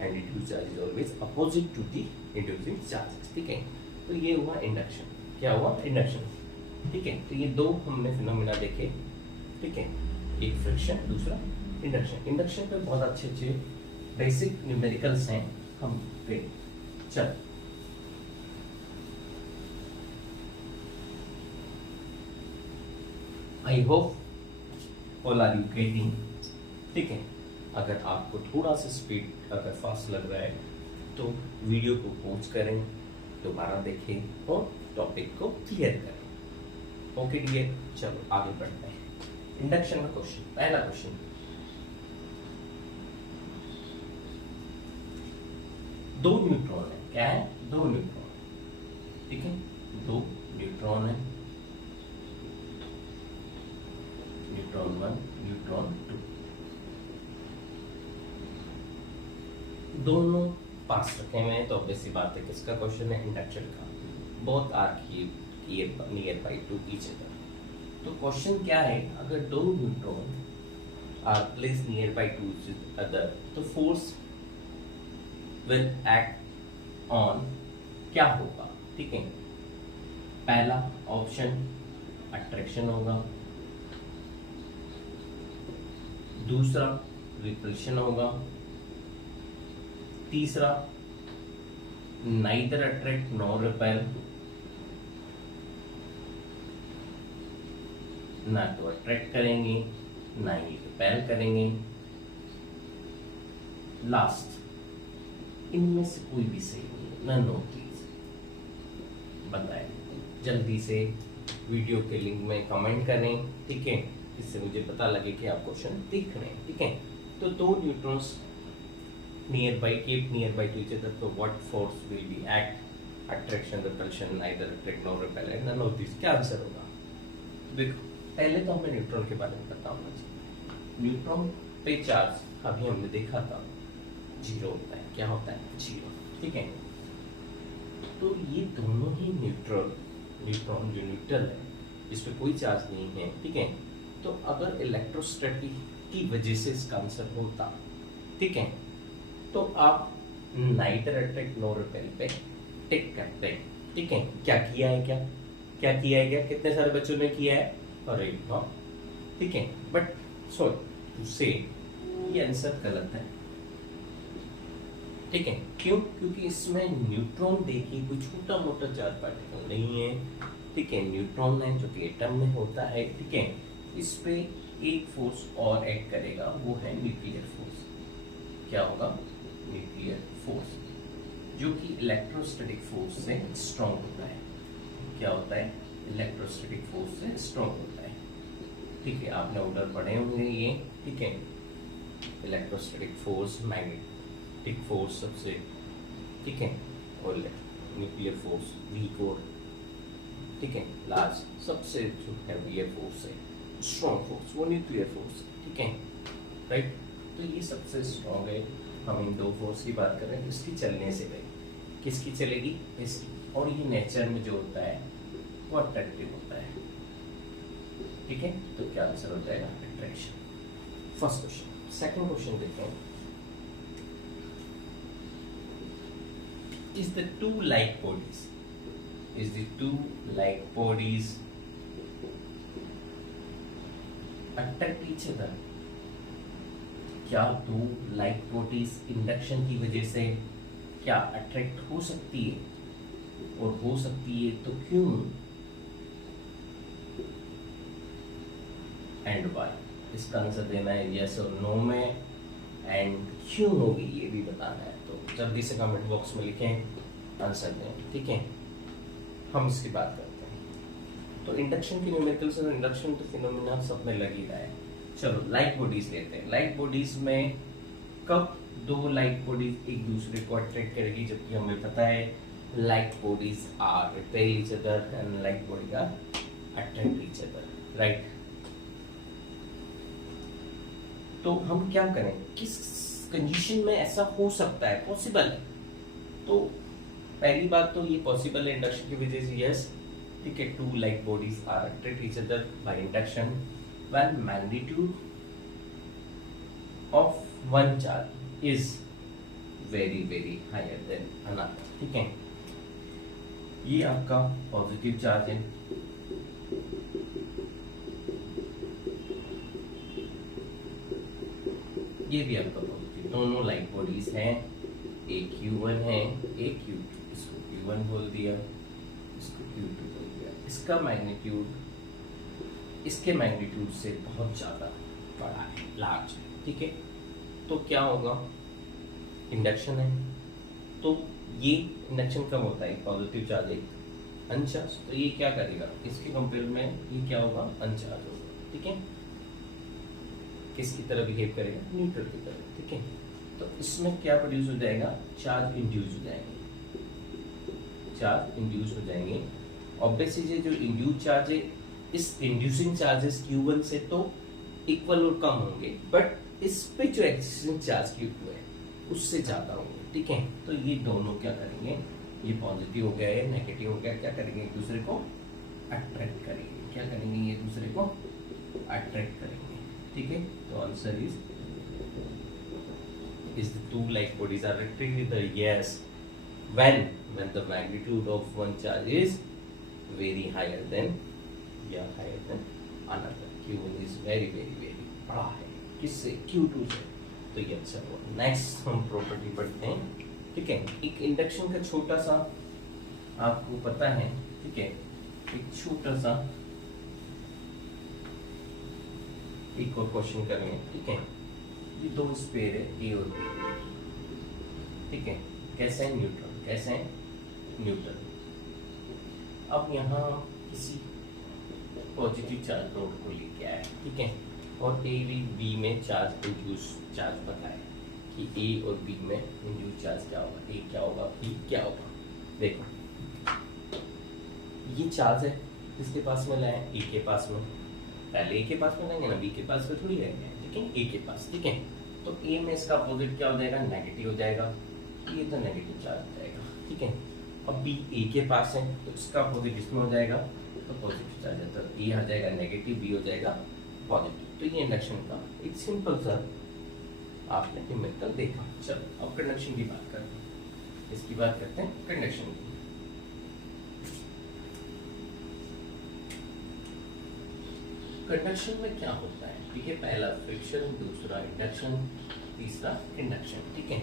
and induced charge is always opposite to the inducing charges, ठीक है। तो ये हुआ इंडक्शन, क्या हुआ, इंडक्शन, ठीक है। तो ये दो हमने फिनोमेना देखे, ठीक है, एक फ्रिक्शन, दूसरा इंडक्शन। इंडक्शन पे बहुत अच्छे अच्छे बेसिक न्यूमेरिकल्स हैं, हम पे चल I hope all are you getting, ठीक है। अगर आपको थोड़ा सा स्पीड अगर फास्ट लग रहा है तो वीडियो को पॉज करें, दोबारा देखें और टॉपिक को क्लियर करें, ओके डियर। चलो आगे बढ़ते हैं। इंडक्शन का क्वेश्चन, पहला क्वेश्चन, दो न्यूट्रॉन है, क्या है, दो न्यूट्रॉन, ठीक है, दो न्यूट्रॉन है, न्यूट्रॉन 1, न्यूट्रॉन 2, दोनों पास रखे हुए हैं, तो ऑब्वियसली बात है किसका क्वेश्चन है, इंडक्शन का। Both are nearby to each other. तो क्वेश्चन क्या है, अगर दो neutron are placed nearby to each other, तो फोर्स विल एक्ट ऑन क्या होगा, ठीक है। पहला ऑप्शन अट्रैक्शन होगा, दूसरा रिपल्शन होगा, तीसरा नाइदर अट्रैक्ट नॉर रिपेल, ना तो अट्रैक्ट करेंगे ना ही रिपेल करेंगे, लास्ट इनमें से कोई भी सही नहीं, नन ऑफ दीज। बताएं जल्दी से, वीडियो के लिंक में कमेंट करें, ठीक है, इससे मुझे पता लगे कि आप क्वेश्चन देख रहे हैं, ठीक है। तो दो neutrons near by, kept near by to each other, so what force will be act, attraction, repulsion, neither attract nor repel, none of these, क्या आंसर होगा। देखो पहले तो हमें न्यूट्रॉन के बारे में पता होना चाहिए। न्यूट्रॉन पे चार्ज अभी हमने देखा था जीरो होता है, क्या होता है, जीरो, ठीक है। तो ये दोनों ही न्यूट्रॉन जो न्यूट्रल है, इस पे कोई चार्ज नहीं है, ठीक है। तो अगर इलेक्ट्रोस्टैटिक की वजह से इसका आंसर होता, ठीक है, तो आप नाइदर अट्रैक्ट नॉर रिपेल पे टिक करते हैं, ठीक है। क्या किया है, क्या किया है, क्या कितने सारे बच्चों ने किया है, अरे हाँ, ठीक है। बट सॉरी टू से ये आंसर गलत है, ठीक है। क्यों, क्योंकि इसमें न्यूट्रॉन देखिए कोई छोटा मोटा चार्ज पार्टिकल नहीं है, ठीक है। न्यूट्रॉन है जो कि एटम में होता है, ठीक है। इस पे एक फोर्स और ऐड करेगा, वो है न्यूक्लियर फोर्स। क्या होगा, न्यूक्लियर फोर्स, जो कि इलेक्ट्रोस्टैटिक फोर्स से स्ट्रॉन्ग होता है। क्या होता है, इलेक्ट्रोस्टैटिक फोर्स से स्ट्रॉन्ग होता है, ठीक है। आपने ऑर्डर पढ़े होंगे ये, ठीक है। इलेक्ट्रोस्टैटिक फोर्स, मैग्नेटिक फोर्स सबसे, ठीक है, और न्यूक्लियर फोर्स वीक और, ठीक है, लार्ज सबसे जो हैवी फोर्स है, स्ट्रॉन्ग फोर्स, वो न्यूक्लियर फोर्स, ठीक है, राइट। तो ये सबसे स्ट्रॉन्ग है। हम इन दो फोर्स की बात कर रहे हैं, इसकी चलने से गई, किसकी चलेगी, इसकी। और ये नेचर में जो होता है वो अट्रैक्टिव होता है, ठीक है, तो क्या आंसर हो जाएगा? Attraction. First question. Second question देखते हैं। Is the two like bodies attract each other? क्या दो लाइक बॉडीज इंडक्शन की वजह से क्या अट्रैक्ट हो सकती है, और हो सकती है तो क्यों, एंड वाई? इसका आंसर देना है यस और नो में, एंड क्यों होगी ये भी बताना है। तो जल्दी से कमेंट बॉक्स में लिखें, आंसर दें, ठीक है। हम इसकी बात करते हैं। तो इंडक्शन की न्यूमेरिकल्स और इंडक्शन तो फिनोमिना सब में लग ही रहा है। चलो लाइक बॉडीज लेते हैं। लाइक बॉडीज में कब दो लाइक बॉडीज एक दूसरे को अट्रैक्ट करेगी, जबकि हमें पता है like bodies are repel each other and like body are attract each other, right. तो हम क्या करें, किस कंडीशन में ऐसा हो सकता है, पॉसिबल है? तो पहली बात तो ये पॉसिबल है इंडक्शन की वजह से, यस, ठीक है। Two like bodies are attract each other by induction when magnitude of one charge is very very higher than another, ठीक है। ये आपका पॉजिटिव चार्ज है, ये भी आपका पॉजिटिव, दोनों लाइक बॉडीज हैं। एक Q1 है, एक Q2, इसको Q1 बोल दिया, इसको Q2 बोल दिया। इसका मैग्नीट्यूड इसके मैग्नीट्यूड से बहुत ज्यादा बड़ा है, लार्ज है, ठीक है। तो क्या होगा, इंडक्शन है, तो ये इंडक्शन कब होता है? पॉजिटिव चार्ज एक अनचार्ज, तो ये क्या करेगा, इसके कंपेयर में ये क्या होगा, अनचार्ज होगा, ठीक है। किसकी तरह बिहेव करेगा, न्यूट्रल की तरह, ठीक है। तो इसमें क्या प्रोड्यूस हो जाएगा, चार्ज इंड्यूस हो जाएंगे, चार्ज इंड्यूस हो जाएंगे। ऑब्वियसली जो इंड्यूस चार्ज है, इस इंड्यूसिंग चार्जेस Q1 से तो इक्वल और कम होंगे, बट इस पे जो एक्सिस्टिंग चार्ज Q2 है उससे ज्यादा होंगे, ठीक है। तो ये दोनों क्या करेंगे, ये पॉजिटिव हो गया, ये नेगेटिव हो गया, क्या करेंगे, एक दूसरे को अट्रैक्ट करेंगे। क्या करेंगे, ये दूसरे को अट्रैक्ट करेंगे, ठीक है। तो answer is the two like bodies are attracted with the yes when the magnitude of one charge is very higher than another. Q1 is very बड़ा है, किससे, Q2 से, तो ये अच्छा हुआ। नेक्स्ट हम प्रॉपर्टी पढ़ते हैं, ठीक है। एक इंडक्शन का छोटा सा आपको पता है, ठीक है, एक छोटा सा एक और क्वेश्चन करेंगे, ठीक है। ये दो स्पेयर है ए और बी, ठीक है। कैसे है, न्यूट्रल, कैसे है, न्यूट्रल। अब यहाँ किसी पॉजिटिव चार्ज नोड को लेके आया, ठीक है, और ए बी में चार्ज इंड्यूस चार्ज बताया कि ए और बी में इंड्यूस चार्ज क्या होगा, ए क्या होगा, बी क्या होगा। देखो ये चार्ज है, किसके पास में लाए, ए के पास में, पहले ए के पास में लेंगे ना, बी के पास में थोड़ी रहेंगे, लेकिन ए के पास, ठीक है। तो ए में इसका अपोजिट क्या हो जाएगा, नेगेटिव हो जाएगा, ये तो नेगेटिव चार्ज हो जाएगा, ठीक है। अब बी ए के पास है, तो इसका अपोजिट इसमें हो जाएगा, तो पॉजिटिव चार्ज है, तो ए आ जाएगा नेगेटिव, बी हो जाएगा पॉजिटिव। तो ये इंडक्शन का एक सिंपल सा आपने न्यूमेरिकल देखा। चलो अब कंडक्शन की बात करते हैं, इसकी बात करते हैं कंडक्शन की। कंडक्शन में क्या होता है, ठीक है, पहला फ्रिक्शन, दूसरा इंडक्शन, तीसरा इंडक्शन, ठीक है।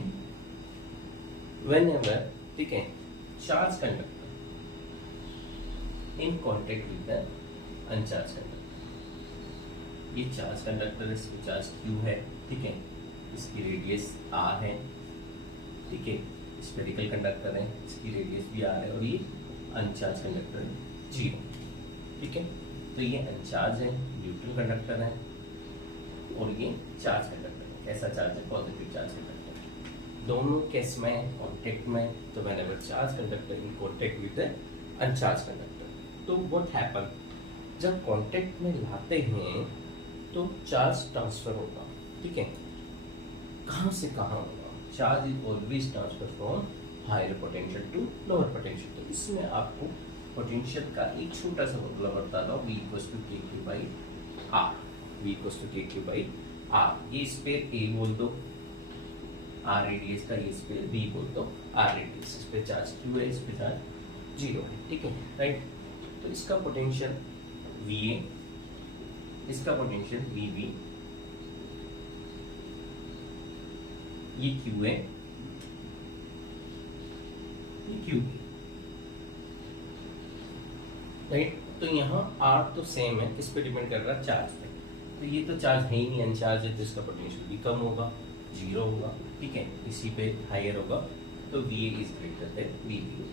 व्हेनेवर, ठीक है, charge conductor in contact with the uncharge conductor, ये चार्ज कंडक्टर है, इसमें चार्ज Q है, ठीक है, इसकी रेडियस R है, ठीक है, स्फेरिकल कंडक्टर है, इसकी रेडियस भी R है, और ये अनचार्ज कंडक्टर है 0, ठीक है। तो ये अनचार्ज है, न्यूट्रल कंडक्टर है, और ये चार्ज कंडक्टर है। कैसा चार्ज है, पॉजिटिव चार्ज कंडक्टर। दोनों केस में कांटेक्ट में, तो whenever charge conductor in contact with the uncharge conductor, तो व्हाट हैपन, जब कांटेक्ट में लाते हैं तो चार्ज ट्रांसफर होगा, ठीक है। कहाँ से कहाँ होगा, charge is always transfer from higher potential to lower potential. तो इसमें आपको पोटेंशियल का एक छोटा सा फॉर्मूला बता दो, V = KQ/2 R, V equals to K Q by R. ये स्पेयर ए बोल दो आर रेडियस का, ये स्पेयर बी बोल दो आर रेडियस। इस पे चार्ज क्यू है, इस पे चार्ज 0 है, ठीक है राइट। तो इसका पोटेंशियल वी ए, इसका पोटेंशियल वी बी, ये क्यू है, ये क्यू बी, राइट। तो यहाँ आर तो सेम है, किस पे डिपेंड कर रहा है, चार्ज पे। तो ये तो चार्ज है ही नहीं, अनचार्ज है, तो इसका पोटेंशियल भी कम होगा, 0 होगा, ठीक है। इसी पे हायर होगा, तो V A is greater than V B.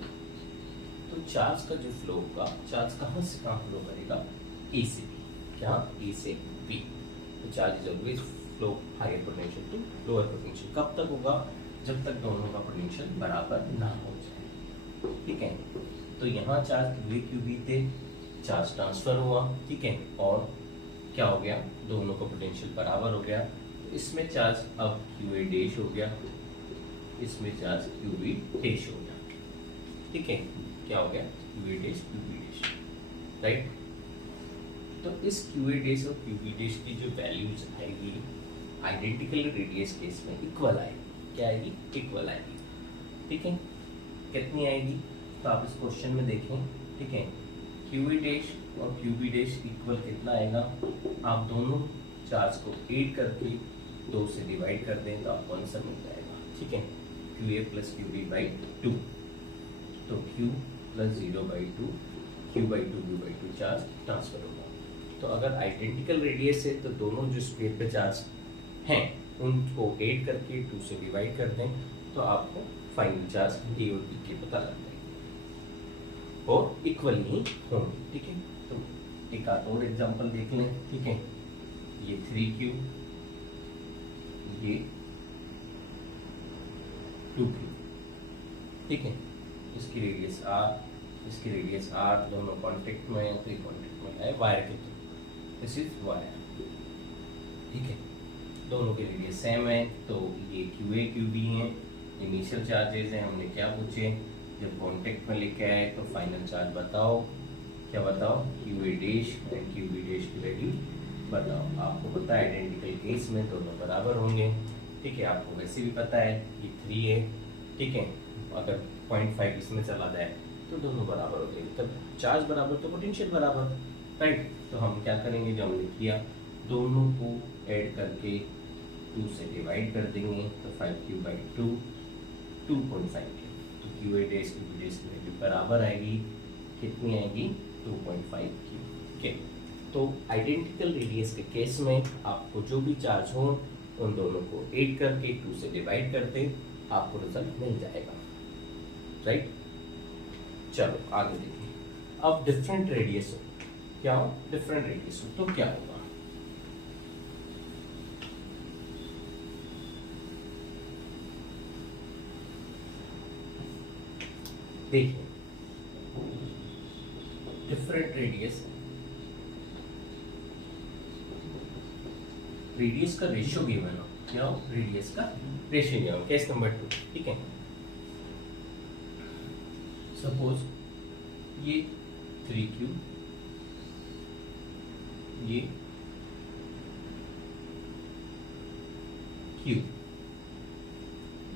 तो चार्ज का जो फ्लो होगा, चार्ज कहाँ से कहाँ फ्लो करेगा, ए से बी। क्या, ए से बी। तो charge is always flow higher potential to lower potential. कब तक होगा, जब तक दोनों का पोटेंशियल बराबर ना हो जाए, ठीक है। तो यहाँ charge Q A Q B थे, चार्ज ट्रांसफर हुआ, ठीक है, और क्या हो गया, दोनों का पोटेंशियल बराबर हो गया। तो इसमें चार्ज अब क्यू ए डैश हो गया, इसमें चार्ज क्यू बी डैश हो गया, ठीक है। क्या हो गया, Q A dash Q B dash, right. तो इस क्यू ए डैश और क्यू बी डैश की जो वैल्यूज आएगी आइडेंटिकल रेडियस केस में इक्वल आएगी। क्या आएगी, इक्वल आएगी, ठीक है। कितनी आएगी, तो आप इस क्वेश्चन में देखें, ठीक है। क्यू ए डैश और क्यू बी डैश इक्वल कितना आएगा, आप दोनों चार्ज को ऐड करके 2 से डिवाइड कर दें तो आपको आंसर मिल जाएगा, ठीक है। Q A plus Q B by 2, तो Q plus 0/2, Q by 2 Q by 2 charge transfer होगा। तो अगर आइडेंटिकल रेडियस है तो दोनों जो स्पेयर पे चार्ज हैं उनको ऐड करके 2 से डिवाइड कर दें तो आपको फाइनल चार्ज ए और बी के पता लग जाएगा और इक्वल ही होंगे, ठीक है। तो एक और एग्जांपल देख लें, ठीक है। ये 3Q, ये 2Q, ठीक है। इसकी रेडियस R, इसकी रेडियस R, दोनों कांटेक्ट में है, तो ये कांटेक्ट में है वायर के थ्रू, दिस इज वायर, ठीक है। दोनों के रेडियस सेम है, तो ये QA QB हैं, इनिशियल चार्जेस हैं। हमने क्या पूछे, जब कांटेक्ट में लेके आए तो फाइनल चार्ज बताओ, क्या बताओ, QA dash and QB dash की वैल्यू बताओ। आपको पता है आइडेंटिकल केस में दोनों बराबर होंगे, ठीक है। आपको वैसे भी पता है ये 3 है, ठीक है। अगर 0.5 इसमें चला जाए तो दोनों बराबर हो जाएंगे, तब चार्ज बराबर तो पोटेंशियल बराबर, राइट। तो हम क्या करेंगे, जो हमने किया दोनों को ऐड करके 2 से डिवाइड कर देंगे, तो 5Q/2 2.5, तो QA डैश QB डैश की वैल्यू बराबर आएगी, कितनी आएगी, 2.5Q, ठीक है। तो आइडेंटिकल रेडियस के केस में आपको जो भी चार्ज हो उन दोनों को ऐड करके 2 से डिवाइड करते आपको रिजल्ट मिल जाएगा, राइट। चलो आगे देखिए। अब डिफरेंट रेडियस हो, क्या हो, डिफरेंट रेडियस हो तो क्या होगा, देखिए। डिफरेंट रेडियस, रेडियस का रेशियो गिवन हो, क्या हो, रेडियस का रेशियो गिवन हो, केस नंबर 2, ठीक है। सपोज ये 3Q, ये Q,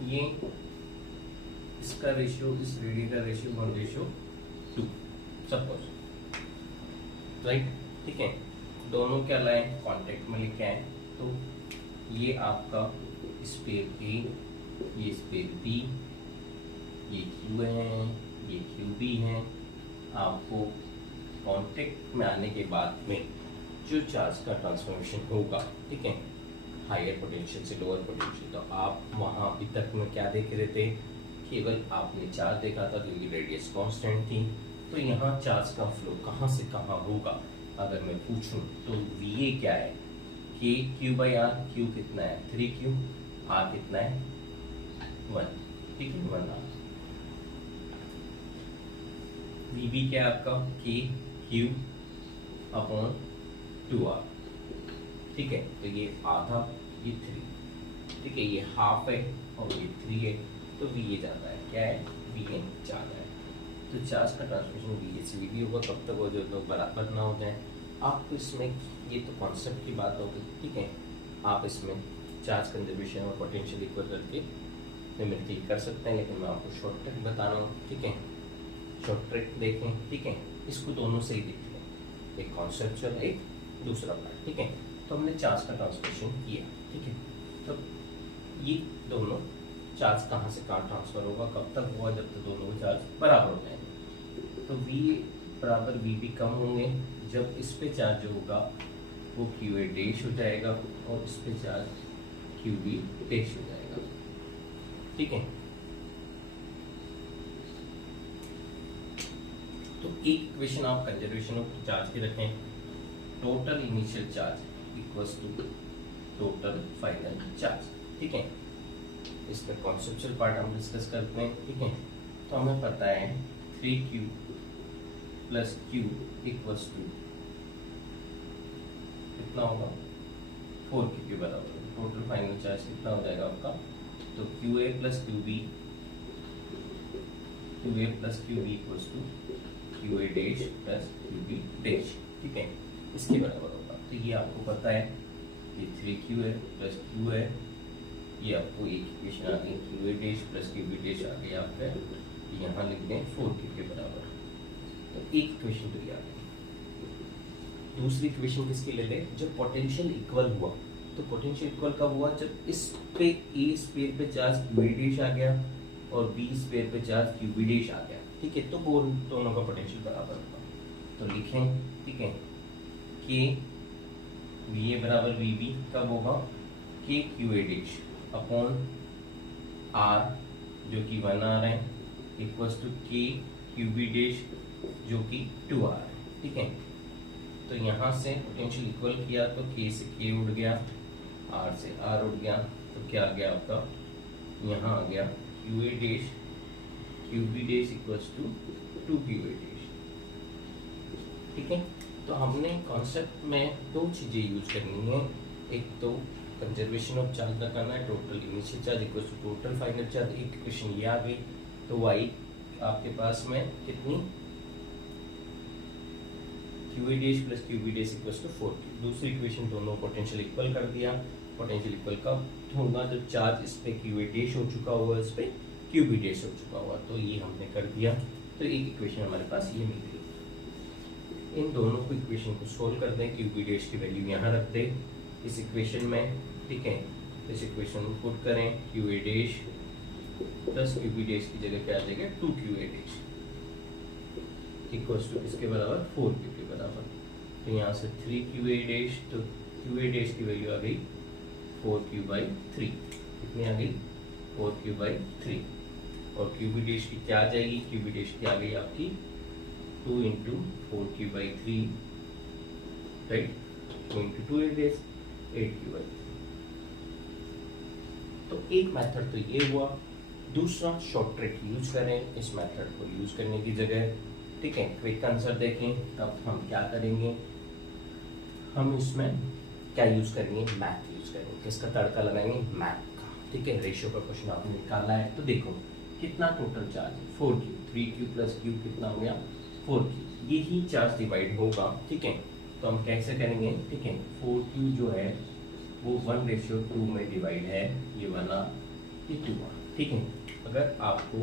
ये इसका रेशियो, इस रेडियस का रेशियो 1:2 सपोज, राइट, ठीक है। दोनों क्या लाए, कांटेक्ट में लेके आए, तो ये आपका स्पेयर A, ये स्पेयर B, ये Q है, ये QB है। आपको कांटेक्ट में आने के बाद में जो चार्ज का ट्रांसफॉर्मेशन होगा, ठीक है, हायर पोटेंशियल से लोअर पोटेंशियल, तो आप वहाँ अभी तक में क्या देख रहे थे, केवल आपने चार्ज देखा था क्योंकि रेडियस कांस्टेंट थी। तो यहाँ चार्ज का फ्लो कहाँ से कहाँ होगा, अगर मैं पूछूं तो VA क्या है, K Q/R, Q कितना है 3Q, R कितना है 1, ठीक है, 1R। VB क्या है आपका, K Q/2R, ठीक है। तो ये आधा, ये 3, ठीक है, ये हाफ है और ये 3 है, तो VA जाता है, क्या है, VA जाता है। तो चार्ज का ट्रांसमिशन VA से VB होगा, कब तक वो जो लोग बराबर ना हो जाए। आपको इसमें ये तो कॉन्सेप्ट की बात होगी, ठीक है। आप इसमें चार्ज कंजर्वेशन और पोटेंशियल इक्वल करके न्यूमेरिकली कर सकते हैं, लेकिन मैं आपको शॉर्ट ट्रिक बता रहा हूँ, ठीक है। शॉर्ट ट्रिक देखें, ठीक है, इसको दोनों से ही देख लें, एक कॉन्सेप्चुअल एक दूसरा पार्ट, ठीक है। तो हमने चार्ज का ट्रांसलेशन किया, ठीक है। तो ये दोनों चार्ज कहाँ से कहाँ ट्रांसफर होगा, कब तक होगा, जब तक दोनों चार्ज बराबर हो जाएंगे। तो V बराबर VB कम होंगे जब इस पे चार्ज जो होगा वो QA डैश हो जाएगा और इस पे चार्ज QB डैश हो जाएगा, ठीक है। तो एक इक्वेशन आप कंजर्वेशन ऑफ चार्ज की रखें, total initial charge equals to total final charge, ठीक है। इसका कॉन्सेप्चुअल पार्ट हम डिस्कस करते हैं, ठीक है। तो हमें पता है 3Q plus Q equals to कितना होगा, 4Q के बराबर। टोटल फाइनल चार्ज कितना हो जाएगा आपका, तो QA plus QB equals to QA dash plus QB dash, ठीक है, इसके बराबर होगा। तो ये आपको पता है कि 3QA प्लस QA, ये आपको एक इक्वेशन आ गई, QA dash plus QB dash आ गई आपका, यहाँ लिख दें 4Q के बराबर। तो एक इक्वेशन तो ये आ गई। दूसरी इक्वेशन किसकी ले लें, जब पोटेंशियल इक्वल हुआ, तो पोटेंशियल इक्वल कब हुआ, जब इस पे A स्पेयर पे चार्ज QA डैश आ गया और B स्पेयर पे चार्ज QB डैश आ गया, ठीक है। तो वो दोनों का पोटेंशियल बराबर होगा। तो लिखें, ठीक है, K VA बराबर VB कब होगा, K QA dash upon R जो कि 1R है equals to K QB dash जो कि 2R है, ठीक है। तो यहाँ से पोटेंशियल इक्वल किया तो K से K उड़ गया, R से R उड़ गया, तो क्या आ गया आपका, यहाँ आ गया QA dash QB dash equals to 2QA dash, ठीक है। तो हमने कॉन्सेप्ट में दो चीज़ें यूज करनी है, एक तो कंजर्वेशन ऑफ चार्ज करना है, total initial charge equals to total final charge. एक इक्वेशन ये आ गई, तो y आपके पास में कितनी, QA dash plus QB dash equals to 4Q। दूसरी इक्वेशन दोनों पोटेंशियल इक्वल कर दिया। पोटेंशियल इक्वल कब होगा, जब चार्ज इस पे QA डैश हो चुका होगा, इस पे QB डैश हो चुका होगा। तो ये हमने कर दिया, तो एक इक्वेशन हमारे पास ये मिल गई। इन दोनों को इक्वेशन को सोल्व कर दें, QB डैश की वैल्यू यहाँ रख दें इस इक्वेशन में, ठीक है। इस इक्वेशन को पुट करें, QA dash plus QB dash की जगह पे आ जाएगा 2QA डैश इक्वल्स टू इसके बराबर 4Q के बराबर। तो यहाँ से 3QA डैश, तो QA डैश की वैल्यू आ गई 4Q/3, कितनी आ गई 4Q/3, और QB डैश की क्या आ जाएगी, QB डैश की आ गई आपकी 2 into 4Q/3, right, 2 into 2 dash 8Q/3। तो एक मेथड तो ये हुआ, दूसरा शॉर्ट ट्रिक यूज करें इस मेथड को यूज करने की जगह, ठीक है। क्विक आंसर देखें, तब हम क्या करेंगे, हम इसमें क्या यूज करेंगे, मैथ यूज करेंगे। किसका तड़का लगाएंगे, मैथ का, ठीक है। रेशियो का क्वेश्चन आपने निकाला है, तो देखो कितना टोटल चार्ज है 4Q, 3Q प्लस Q कितना हो गया 4Q, ये ही चार्ज डिवाइड होगा, ठीक है। तो हम कैसे करेंगे, ठीक है, 4Q जो है वो 1:2 में डिवाइड है, ये वाला ये 2R, ठीक है। अगर आपको,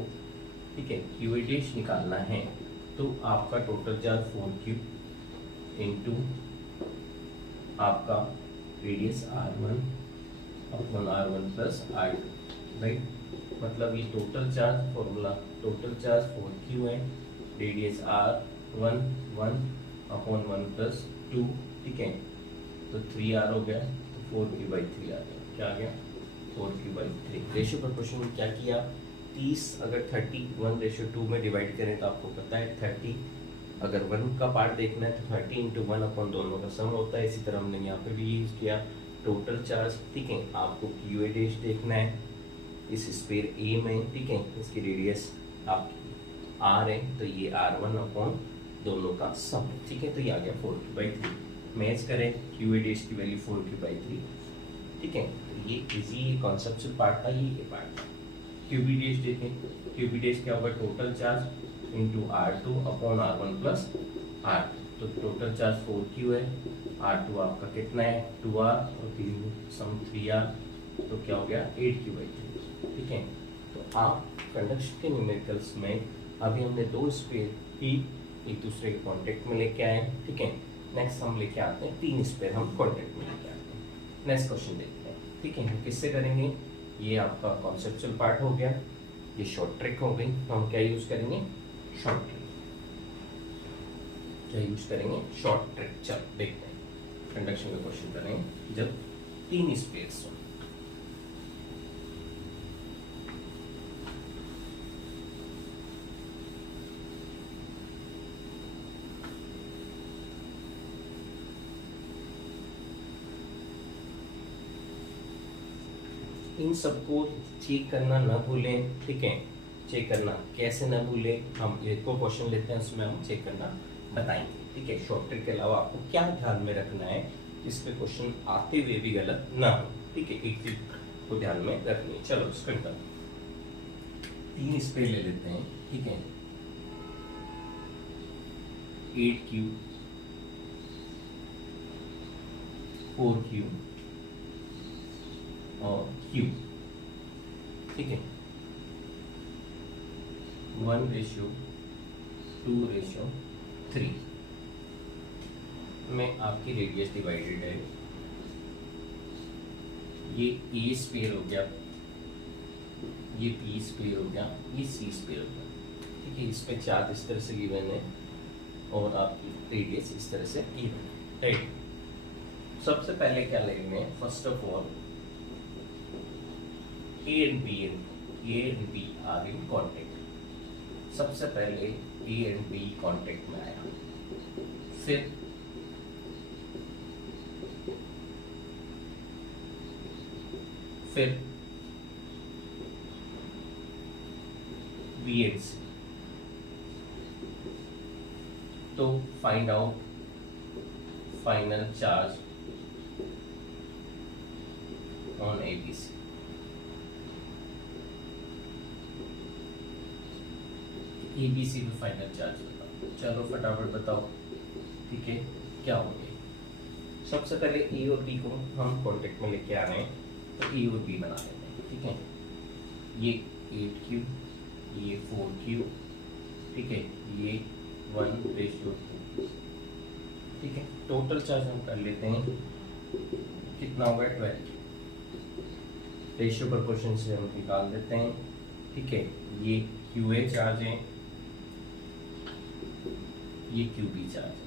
ठीक है, QA डैश निकालना है तो आपका टोटल चार्ज 4Q इंटू आपका radius R1 upon R1 plus R2, right. मतलब ये total charge formula, total charge 4Q है, रेडियस R1 1 अपॉन 1 प्लस 2, ठीक है। तो 3R हो गया, तो 4Q/3 आ गया, क्या आ गया 4Q/3। रेशियो प्रोपोर्शन में क्या किया, 30 अगर 31:2 में डिवाइड करें तो आपको पता है 30, अगर 1 का पार्ट देखना है तो 30 इंटू 1 अपॉन दोनों का सम होता है। इसी तरह हमने यहाँ पे भी यूज किया टोटल चार्ज, ठीक है। आपको QA डैश देखना है इस स्फीयर A में, ठीक है, इसकी रेडियस आपकी R है, तो ये R1 अपॉन दोनों का सम, ठीक है। तो ये आ गया 4Q/3। मैच करें QA डैश की वैल्यू 4Q/3, ठीक है। तो ये इजी कॉन्सेप्चुअल पार्ट था, ये पार्ट था। QB डैश देखें, QB डैश क्या होगा, total charge into R2 upon R1 plus R2, तो टोटल चार्ज 4Q है, R2 आपका कितना है 2R और 3 सम 3R, तो क्या हो गया 8Q/3। ठीक है, तो आप कंडक्शन के न्यूमेरिकल्स में अभी हमने दो स्पेयर ही एक दूसरे के कांटेक्ट में लेके आए। ठीक है, नेक्स्ट हम लेके आते हैं 3 स्पेयर हम कांटेक्ट में लेके आते हैं। नेक्स्ट क्वेश्चन देखते हैं। ठीक है, हम किससे करेंगे, ये आपका कॉन्सेप्चुअल पार्ट हो गया, ये शॉर्ट ट्रिक हो गई। तो हम क्या यूज करेंगे, शॉर्ट ट्रिक। क्या यूज करेंगे, शॉर्ट ट्रिक। चलो देखते हैं, कंडक्शन का क्वेश्चन करें जब 3 स्पेयर्स हो। इन सबको चेक करना ना भूलें। ठीक है, चेक करना कैसे ना भूलें, हम एक को क्वेश्चन लेते हैं उसमें हम चेक करना बताएंगे। ठीक है, शॉर्ट ट्रिक के अलावा आपको क्या ध्यान में रखना है, इसमें क्वेश्चन आते हुए भी गलत ना हो। ठीक है, एक चीज को ध्यान में रखनी है। चलो स्क्रीन पर 3 स्पेयर ले लेते हैं। ठीक है, 8Q 4Q और Q। ठीक है, 1:2:3 में आपकी रेडियस डिवाइडेड है। ये A स्पेयर हो गया, ये B स्पेयर हो गया, ये C स्पेयर हो गया। ठीक है, इसमें चार्ज इस तरह से गिवन है और आपकी रेडियस इस तरह से गिवन है। राइट, सबसे पहले क्या लेंगे, first of all A and B are in contact. सबसे पहले A and B कॉन्टेक्ट में आया, फिर B and C। तो find out final charge on ABC। ABC में फाइनल चार्ज बताओ। चलो फटाफट बताओ। ठीक है, क्या होंगे, सबसे पहले A और B को हम कांटेक्ट में लेके आ रहे हैं, तो A और B बना लेते हैं। ठीक है, ये 8Q, ये 4Q। ठीक है, ये 1:2। ठीक है, टोटल चार्ज हम कर लेते हैं, कितना होगा 12। रेशियो प्रोपोर्शन से हम निकाल देते हैं। ठीक है, ये QA चार्ज है, ये QB चार्ज है।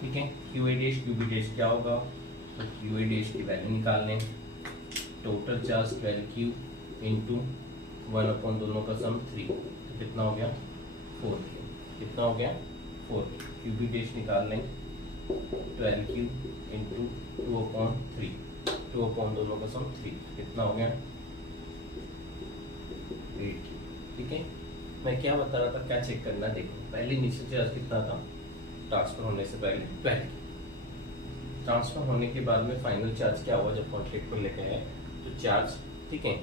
ठीक है, QA डैश QB डैश क्या होगा, तो QA डैश की वैल्यू निकाल लें। टोटल चार्ज 12Q इंटू 1 दोनों का सम 3, तो कितना हो गया 4Q। कितना हो गया 4Q। QB डैश निकाल लें, 12Q इंटू 2/3, 2 दोनों का सम 3, कितना हो गया 8Q। ठीक है, मैं क्या बता रहा था, क्या चेक करना, देखो पहले इनिशियल चार्ज कितना था, ट्रांसफर होने से पहले 12। ट्रांसफर होने के बाद में फाइनल चार्ज क्या हुआ, जब कॉन्टेक्ट पर लेके आए तो चार्ज, ठीक है,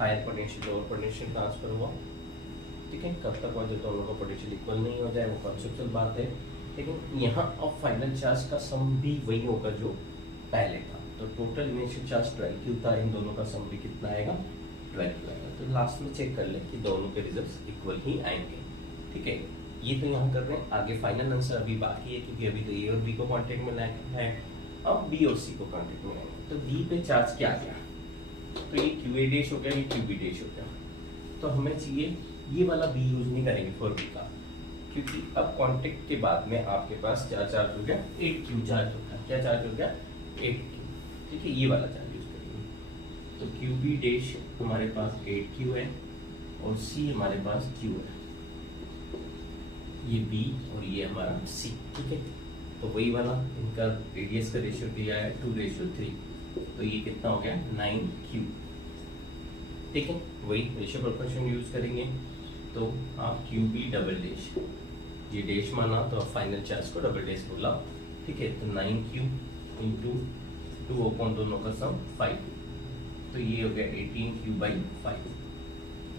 higher potential lower potential transfer हुआ। ठीक है, कब तक हुआ, जब दोनों का पोटेंशियल इक्वल नहीं हो जाए, वो कॉन्सेप्चुअल बात है। लेकिन यहाँ अब फाइनल चार्ज का सम भी वही होगा जो पहले था। तो टोटल इनिशियल चार्ज 12Q था, इन दोनों का सम भी कितना आएगा 12Q आएगा। तो लास्ट में चेक कर ले कि दोनों के रिजल्ट्स इक्वल ही आएंगे। ठीक है, ये तो यहाँ कर रहे हैं, आगे फाइनल आंसर अभी बाकी है, क्योंकि अभी तो A और B को कांटेक्ट में लाना है, अब B और C को कांटेक्ट में लाएंगे। तो B पे चार्ज क्या गया, तो ये QA डैश हो गया, ये QB डैश हो गया। तो हमें चाहिए ये वाला B यूज नहीं करेंगे फॉर B का, क्योंकि अब कांटेक्ट के बाद में आपके पास क्या चार्ज हो गया 8Q चार्ज हो गया। क्या चार्ज हो गया 8Q। ठीक है, ये वाला चार्ज यूज करेंगे। तो QB डैश हमारे पास 8Q है और C हमारे पास Q है, ये B और ये हमारा C। ठीक है, तो वही वाला इनका रेडियस का रेशियो दिया है 2:3, तो ये कितना हो गया 9Q। ठीक है, वही रेशियो प्रोपोर्शन यूज करेंगे। तो आप QB डबल डैश, ये डैश माना तो आप फाइनल चार्ज को डबल डैश बोला। ठीक है, तो 9Q इंटू 2 दोनों का सम 5, तो ये हो गया 18Q/5।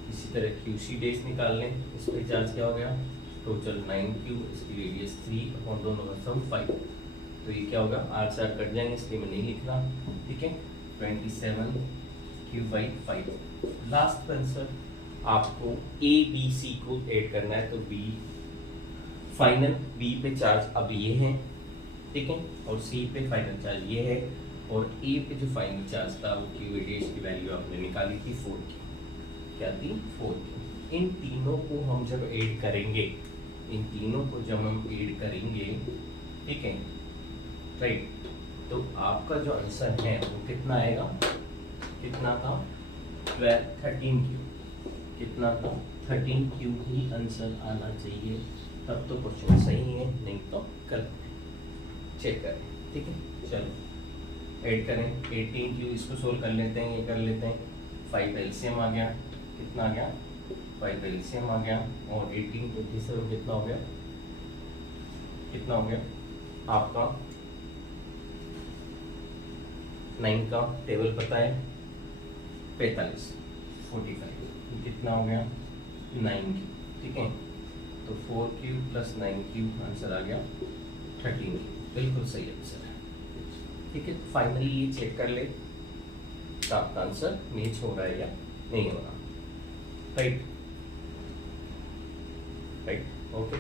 इसी तरह QC डैश निकाल लें, इस पर चार्ज क्या हो गया टोटल 9 क्यूब, इसकी रेडियस 3 और दोनों का सम 5। तो ये क्या होगा, आर से आर कट जाएंगे इसलिए मैं नहीं लिखना, ठीक है। 27 क्यूब बाई 5। लास्ट आंसर आपको ए बी सी को ऐड करना है, तो बी फाइनल, बी पे चार्ज अब ये है, ठीक है, और सी पे फाइनल चार्ज ये है, और ए पे जो फाइनल चार्ज था वो क्यू रेडियस की वैल्यू आपने निकाली थी 4 की, क्या थी 4 की। इन तीनों को हम जब ऐड करेंगे, इन तीनों को जब हम ऐड करेंगे, ठीक है, राइट, तो आपका जो आंसर है वो कितना आएगा, कितना था 13 क्यू, कितना था 13 क्यू ही आंसर आना चाहिए, तब तो क्वेश्चन सही है, नहीं तो गलत है। चेक करें, ठीक है, चलो ऐड करें 18 क्यू, इसको सोल्व कर लेते हैं, ये कर लेते हैं। 5 एलसीएम आ गया, कितना आ गया 5 एलसीएम आ गया, और 18 27 कितना हो गया, कितना हो गया आपका 9 का टेबल पता है 45 45, कितना हो गया 9 क्यू, ठीक है, तो 4 क्यू प्लस 9 क्यू आंसर आ गया 13 क्यू, बिल्कुल सही आंसर है, ठीक है। फाइनली ये चेक कर ले तो आपका आंसर मैच हो रहा है या नहीं हो रहा, राइट राइट, ओके।